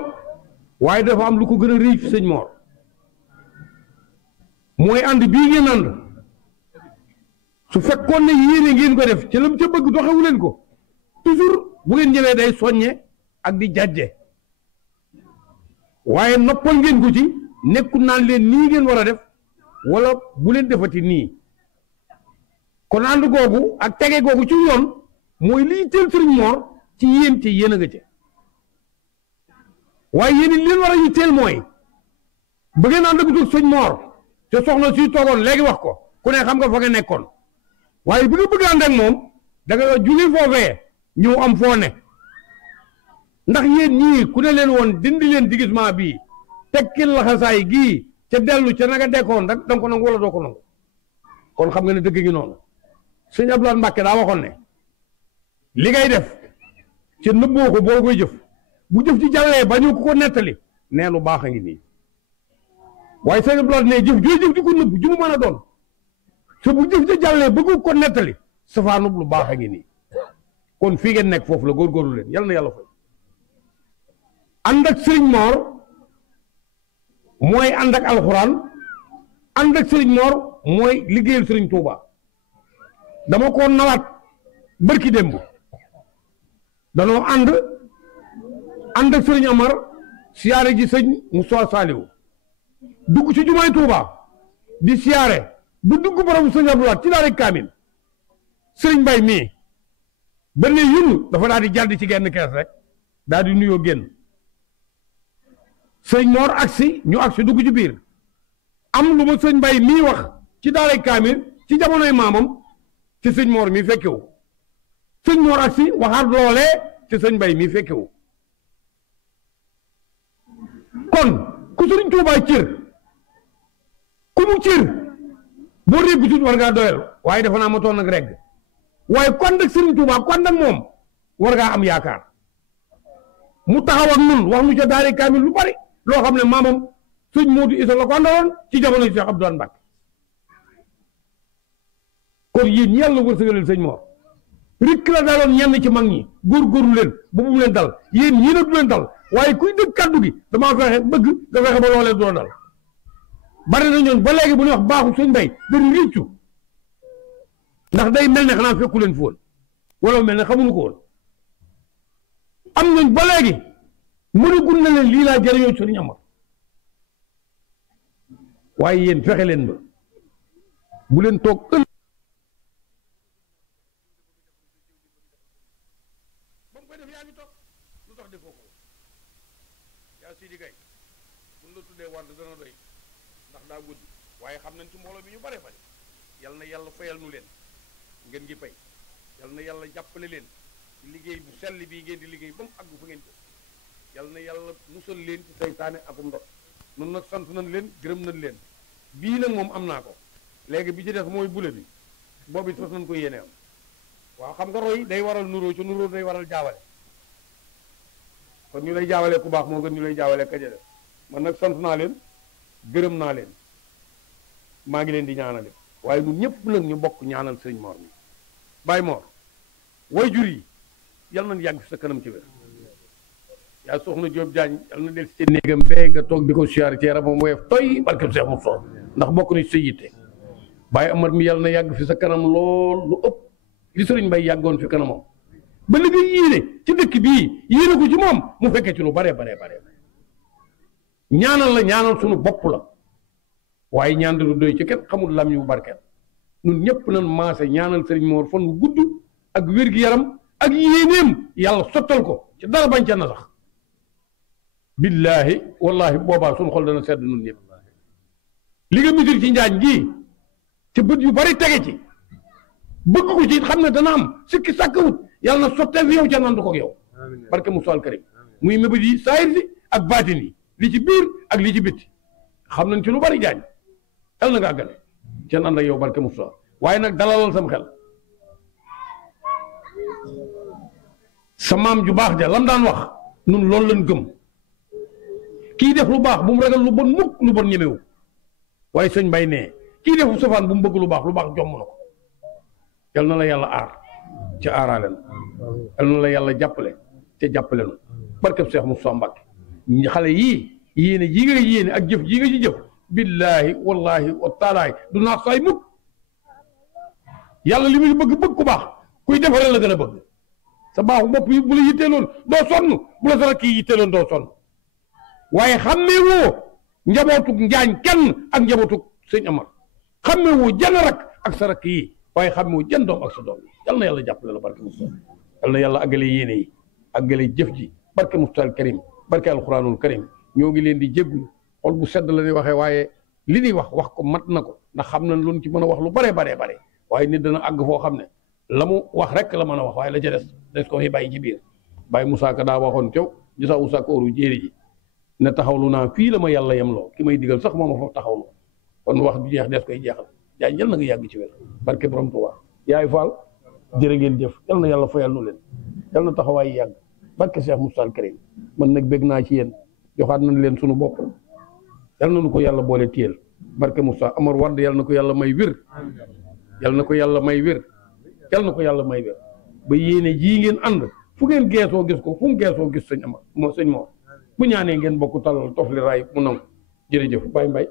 waaye dafa am lu ko gën a rëy fi sëñ Mor mooy ànd bii ngeen ànd su fekkoon ne yéene ngeen ko def ca lam ca bëgg doxewu leen ko toujours bu ngeen ñëwee day soññe ak di jàjje waaye noppal ngeen ko ci nekkul naan leen nii ngeen war a def wala bu leen defati nii kon ànd googu ak tege googu ci yoon mooy liy teel sëriñ Mor ci yéen te yéen a nga ca waaye yéen it leen war a yi teel mooy ba ngeen ànd ak sëñ Mor te soxna si toogoon léegi wax ko ku ne xam nga fa nga nekkoon waaye bi nga bëgg ànd ak moom da nga jóge foofee ñëw am foo ne ndax yéen ñii ku ne leen woon dindi leen digisement bii tekkil laxasaay gii ca dellu ca naga dekkoon rek da nga ko nangu wala doo ko nangu kon xam nga ne dëgg ngi noonu sëñ Abdoulaye Mbàkke daa waxoon ne li ngay def ca nëbboo ko boo koy jëf bu jëf ci jàllee ba ñu ko nettali nee lu baax a ngi nii waaye sëñ Abdoulaye ne jëf jooy jëf di ko nëbb ju mu mën a doon te bu jëf ci jàllee bëgg ko nettali safaanub lu baax a ngi nii kon fii ngeen nekk foofu la góorgóorlu leen yal na yàlla fay ànd ak sëriñ Mor mooy ànd ak alxuraan ànd ak sëriñ Mor mooy liggéeyal sëriñ Touba dama ko nawaat bërki démb danoo ànd ak sëriñ Amar siyaare ji sëñ Moussa Saliou dugg ci jumaay Touba di siyaare bu dugg borobu sëñ Abdoulaye ci daara kaamil sëriñ Mbay mii ba ne yunu dafa daal di jàdd ci genn kees rek daal di nuyoo génn sëñ Mor agsi ñu agsi dugg ci biir am lu ma sëñ Mbay mii wax ci daara kaamil ci jamonoy maamam ci sëñ Mor mii fekkewu sëñ Mor agsi waxaat loolee ci sëñ Mbay mii fekkewu kon ku sëriñ Tuubaa cër ku mu cër boo réggu tut war ngaa doyal waaye dafa naa ma toon nag regg waaye kon nag sëriñ Tuubaa kon nag moom war ngaa am yaakaar mu taxaw ak nun wax nu ca daara kaamil lu bari loo xam ne maamam sëñ Moodu Isa la ko àndaloon ci jamono Cheikh Abdoulaye Mbacke kon yéen yàlla wërsëgaleel sëñ Mor rikk la daloon ñenn ci mag ñi góorgóorlu leen ba bu mu leen dal yéen ñii nag du leen dal waaye kuy dëgg kaddu gi damaa fexe bëgg nga fexe ba loolee du la dal bari na ñoon ba léegi bu ñuy wax baaxu sëñ Mbay dañu réccu ndax day mel ne xanaa fekku leen fi woon wala mel ne xamuñu ko woon am nañ ba léegi mënagul na leen lii laa jëriñoo sëriñ Amar waaye yéen fexe leen ba bu leen toog ëllëg ba mu koy def yaa ngi toog lu tax defoo ko yaa Sidi Gaye buñ la tuddee wànd dana doy ndax daa guddi waaye xam nañ ci mbooloo bi ñu bare bari yal na yàlla fayal nu leen ngeen ngi pay yal na yàlla jàppale leen liggéey bu sell bii ngeen di liggéey ba mu àgg fa ngeen jëm yal na yàlla musal leen ci saytaane akum ndox nun nag sant nañ leen gërëm nañ leen bii nag moom am naa ko léegi bi ci des mooy bule bi boobu it fas nañ ko yéene am waaw xam nga roy day waral nuróo ci nuróo day waral jaawale kon ñu lay jaawale ku baax moo gën ñu lay jaawale ka jële man nag sant naa leen gërëm naa leen maa ngi leen di ñaanale waaye ñun ñëpp nag ñu bokk ñaanal sëriñ Mor mi Baye Mor way jur yi yal nañ yàgg fi sa kanam ci wér yaa soxna Diop Diagne yal na del si néegam bee nga toog di ko siyaare ci yaramam woyof toy barkeb Seex Musaa ndax bokk na ci sa yitte Baye Amar mi yal na yàgg fi sa kanam lool lu ëpp li sëriñ Bay yàggoon fi kanamam ba li nga yéene ci dëkk bii yéene ko ci moom mu fekkee ci lu bare ñaanal la ñaanal sunu bopp la waaye ñaan du doy ci kenn xamul lam yu barkeel ñun ñëpp nañ maase ñaanal sëriñ Mor fan wu gudd ak wér-gi-yaram ak yéeneem yàlla sottal ko ci dara bañ ca na sax billaahi wallaahi boobaa sunu xol dana sedd nun ñëpp li nga misul ci njaañ gii te bët yu bari tege ci bëgg ko ci xam ne dana am sikki sàkkawut yàlla na sottee fi yow ca nandu ko yow barke Musaa al Karim muy mébét yi saayir si ak baatin yi li ci biir ak li ci bitti xam nañ ci lu bari jaañ yàlla na nga àggale seen ànd ak yow barke Musaa waaye nag dalalal sam xel sa maam ju baax ja lam daan wax nun loolu lañ gëm kii def lu baax bu mu ragal lu bon mukk lu bon ñemewu waaye sëñ Mbay nee kii def safaan bu mu bëgg lu baax jomm na ko yal na la yàlla aar ca aaraale na yal na la yàlla jàppale ca jàppale nu barkeb Seex Musaa Mbàkke xale yii yéene ji nga yéene ak jëf ji nga ci jëf billaahi wallaahi wa taalaay du naax saay mukk yàlla li muy bëgg ku baax kuy defaree la gën a bëgg sa baaxu bopp yi bu la yitteeloon doo sonn bu la sa rakk yi yitteeloon doo sonn waaye xammee woo njabootug njaañ kenn ak njabootug sëñ Amar xammee woo jenn rakk ak sa rakk yi waaye xammee woo jenn doom ak sa doom yal na yàlla jàppale la barke Musaa yal na yàlla àggale yéene yi àggale jëf ji barke Musaa al Karim barke alxuraanul Karim ñoo ngi leen di jéggul xol bu sedd la ñuy waxee waaye li ñuy wax ko mat na ko ndax xam nañ lu ci mën a wax lu bare waaye nit dana àgg foo xam ne la mu wax rek la mën a wax waaye la ca des ko fi bàyyi ci biir Baye Moussa Ka daa waxoon tew gisa usa ko oru jéeri ji ne taxawlu naa fii la ma yàlla yem loo ki may digal sax moo ma fa taxawlu kon wax du jeex des koy jeexal jaay jël na nga yàgg ci wér barke borom Tuubaa yaay faal jërë ngeen jëf yal na yàlla fayal nu leen yal na taxawaay yàgg barke Cheikh Moussa al Karim man nag bég naa ci yéen joxaat nañ leen sunu bopp yal na nu ko yàlla boole téyel barke Moussa Amar Wade yal na ko yàlla may wér yal na ko yàlla may wér yal na ko yàlla may wér ba yéene jii ngeen ànd fu ngeen geesoo gis ko fu mu geesoo gis sëñ Amar sëñ Mor bu ñaanee ngeen bokk talal tofli raay mu nangu jërëjëf Baye Mbaye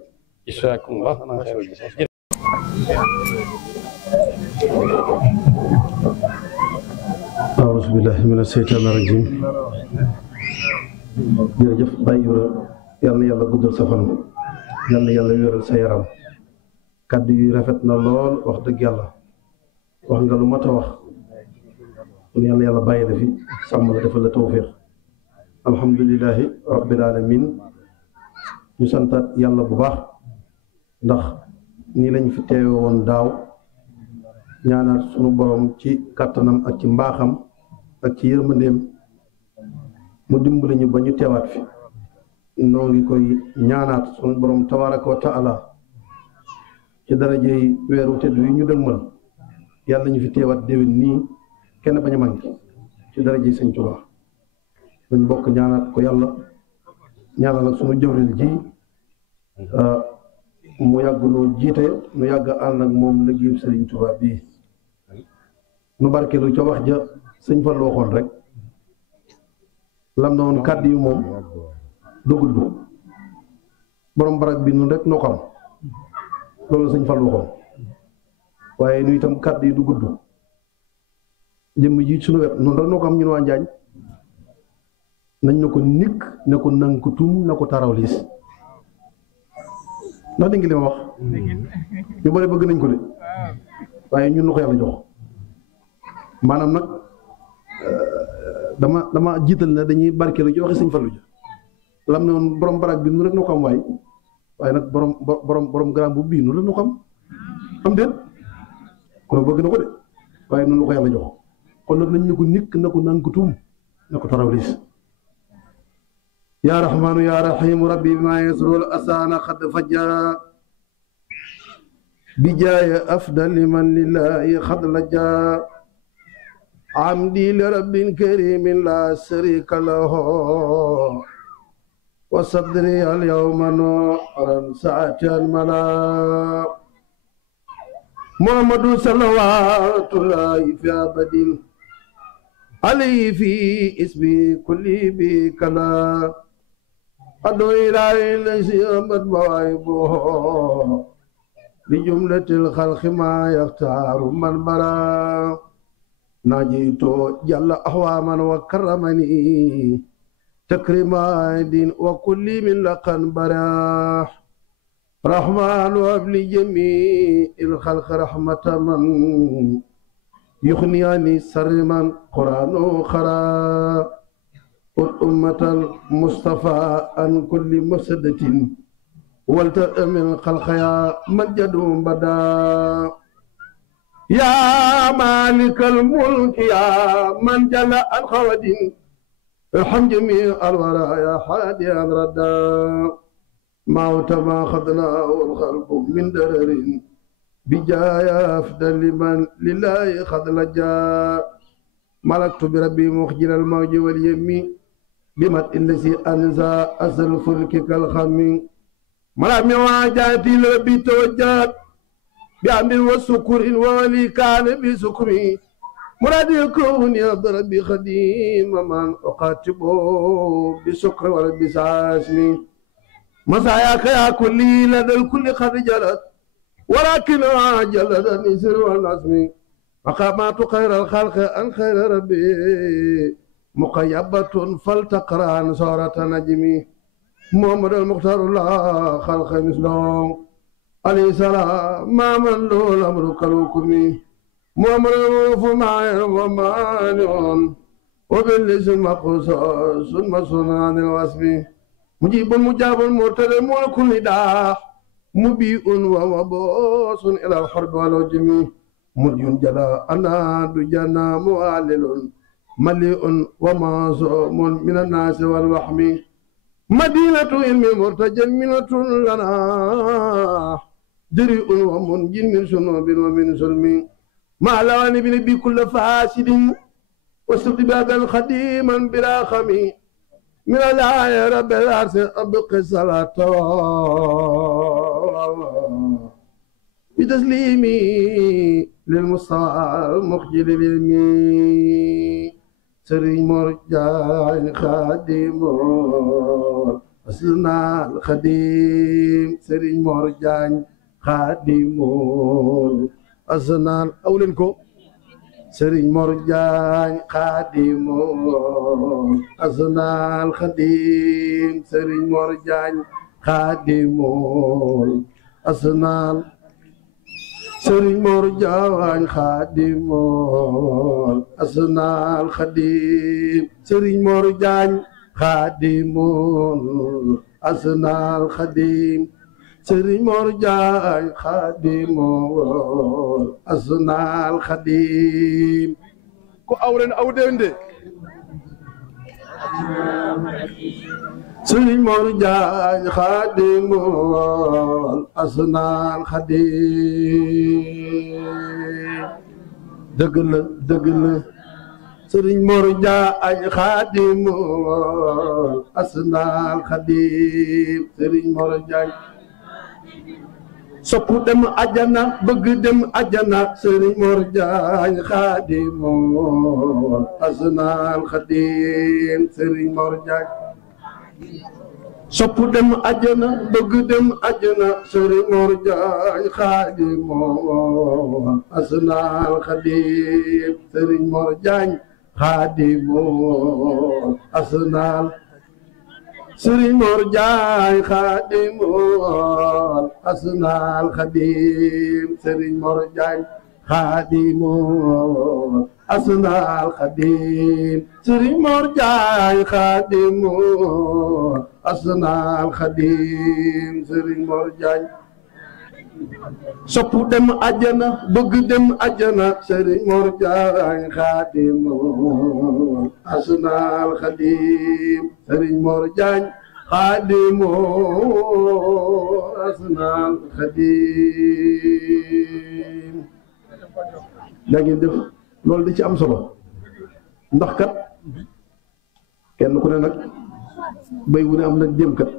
isaakumullah ana xeer أعوذ بالله من الشيطان الرجيم jërëjëf Baye Ibra yal na yàlla guddal sa fan yal na yàlla wéral sa yaram kàddu yi rafet na lool wax dëgg yàlla wax nga lu mat a wax kon yal na yàlla bàyyi la fi sàmm la defal la tawfiq alhamdulilahi rabbil alamin ñu santaat yàlla bu baax ndax nii lañ fi teewe woon daaw ñaanaat sunu borom ci kàttanam ak ci mbaaxam ak ci yërmandeem mu dimbali ñu ba ñu teewaat fi noo ngi koy ñaanaat sunu borom tabaraka wa taala ci darajey weeru tedd wi ñu dëgmal yàlla ñu fi teewaat déwén nii kenn bañ a manqué ci darajey Sëñ Tuubaa dañ bokk ñaanaat ko yàlla ñaanal ak sunu jëwriñ ji mu yàgg noo jiite nu yàgg ànd ak moom liggéeyu Sëriñ Tuubaa bii nu barkeelu ca wax ja sëñ Fallu waxoon rek lam na woon kàddu yi moom du gudd borom barak bi nun rek noo xam loolu sëñ Fallu waxoon waaye nu itam kàddu yi du gudd jëmm ji suñu wet nun rek noo xam ñun waa Njaañ nañ na ko nikk ne ko nang ko tum na ko taraw liis ndax dégg nga li ma wax ñu bari bëgg nañ ko de waaye ñun nu ko yàlla jox maanaam nag dama jiital ne dañuy barkeelu ci waxe sëñ Fallu ja lam ne woon borom barak bi nu rek nu xam waaye nag borom grand bu bii nu rek nu xam am déet kon bëgg na ko de waaye noonu la ko yàlla jox kon nag nañ ne ko nikk na ko nang ko tum na ko taraw liis يا رحمن يا رحيم ربي بما يسر الأسان قد فجا بجاي أفضل من لله قد لجا عمدي لرب كريم لا شريك له وصدري اليوم نورا ساعة الملا محمد صلوات الله في أبد عليه في اسمي كل بكلا أدعو إلى الذي أمد مواهبه بجملة الخلق ما يختار من برا ناجيت جل أهواما وكرمني تكريم دين وكل من لقن برا رحمن وابن جميع الخلق رحمة من يغنيني سر من قرآن خرا أمة المصطفى عن كل مفسدة ولتأمن الخلق يا مجد بدا يا مالك الملك يا من جل عن خواد ارحم جميع الورى يا حادي عن ردا موت ما خذناه الخلق من درر بجايا أفضل من لله قد لجا ملكت بربي مخجل الموج واليمين بمت الذي أنزى أصل الفلك كالخمين ملامي واجاتي لربي توجات بعمل وسكر ولي كان بسكري مرادي يكون يا ربي خديم من أقاتبه بسكر وربي ساسمي مساياك يا كلي لدى الكل قد جلت ولكن عجل النسر والعزم مقامات خير الخلق عن خير ربي مقيبة فلتقرأ عن سورة نجمي محمد المختار الله خلق مثله عليه السلام ما من له الأمر كالحكمي محمد المعروف معين ومانع وبالاسم مقصوص مصون عن الوصف مجيب مجاب مرتد ملك النداء مبيء ومبوس إلى الحرب والهجم مرج جلا أنا دجنا معلل مليء ومعصوم من الناس والوحم مدينة علم مرتجمنة لنا جريء ومنج من شنوب ومن سلم مع لوان بن بكل فاسد واستبداد خديما بلا خمي من الآية رب العرش أبقي الصلاة بتسليمي للمصطفى المخجل العلمي سري مرجع خادم أصلنا الخديم سري مرجع خادم أصلنا أولنكو سري مرجع خادم أصلنا الخديم سري مرجع خادم أصلنا سري مرجع خادم أصلنا الخديم سري مرجع خادم أصلنا الخديم سري مرجع خادم أصلنا الخديم كو أورن أو دندي سري مرجع خادم أصلنا الخديم دقل سري مرجع خادم أصلنا الخديم سري مرجع سوكو دم أجانا بغ دم أجانا سري مرجع خادم أصلنا الخديم سري مرجع سوكو دم أجانا بغ دم أجانا سري مرجع خادم أصلنا الخديم سري مرجع خادم أصلنا سري مرجع خادم أصلنا الخديم سري مرجع خادم أصلنا الخديم سري مرجع خادم أصلنا الخديم سري مرجع sopp dem àjjana bëgg dem àjjana Sëriñ Mor Jaañ Xaadim asnaal Xaadim Sëriñ Mor Jaañ Xaadim asnaal Xaadim daa ngeen def loolu di ci am solo ndax kat kenn ku ne nag bay wu ne am nag jëm kat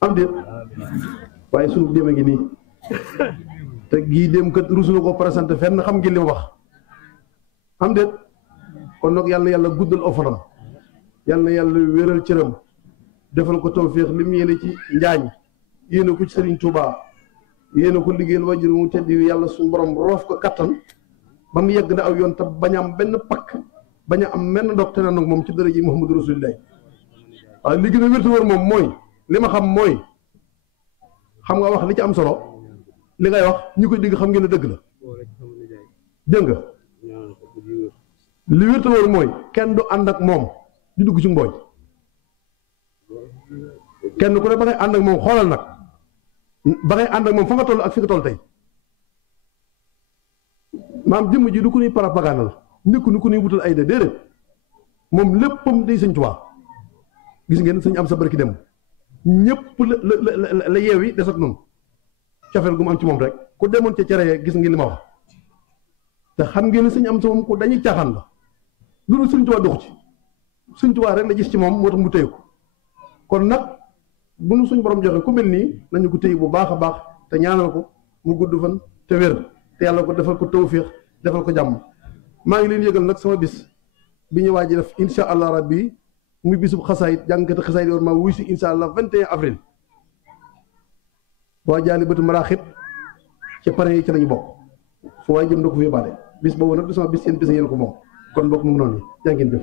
am déet waaye sunu déme ngi nii te gii dem kat rusu na ko présenté fenn xam ngeen li ma wax am déet kon nag yàlla yàlla guddal ofanam yàlla yàlla wéral cëram defal ko tawféex li mu yéene ci njaañ yéene ko ci Serigne Touba yéene ko liggéeyal wajur mu tedd yu yàlla suñu borom roof ko kattan ba mu yegg na aw yoon te bañ a am benn pakk bañ a am menn ndog te nag moom ci dara ji Muhammadu Rasulullah waaye li gën a wértu wër moom mooy li ma xam mooy xam nga wax li ci am solo li ngay wax ñi koy dégg xam ngeen ne dëgg la dégg nga li wértu wër mooy kenn du ànd ak moom di dugg ci mbooy kenn ku ne ba ngay ànd ak moom xoolal nag ba ngay ànd ak moom fa nga toll ak fi nga toll tey maam jëmm ji du ko nuy propagande la nekku ni ko nuy wutal ay de déedéet moom léppam day Sëñ Tuubaa gis ngeen sëñ am sa barki dem ñëpp la yeew yi des ak noonu cofeel gu mu am ci moom rek ku demoon ca cere gis ngeen li ma wax te xam ngeen sëñ am sa moom ku dañuy caaxaan la loolu Sëñ Tuubaa doxu ci Sëñ Tuubaa rek la gis ci moom moo tax mu téye ko kon nag bu nu suñ borom joxe ku mel nii nañu ko téye bu baax a baax te ñaanal ko mu gudd fan te wér te yàlla ko defal ko tawféex defal ko jàmm maa ngi leen yëgal nag sama bis bi ñu waaj def insha allah rabbi muy bisub xasaayit jàngkati xasaayit yoon maa wuy si insha allah 21 avril waa jaali bëtu maraaxib ci pare yi ci lañu bokk fu waaye jëm da ko fi yóbbaale bis boobu nag du sama bis seen bis yéen ko moom kon bokk mu ngi noonu jàngeen def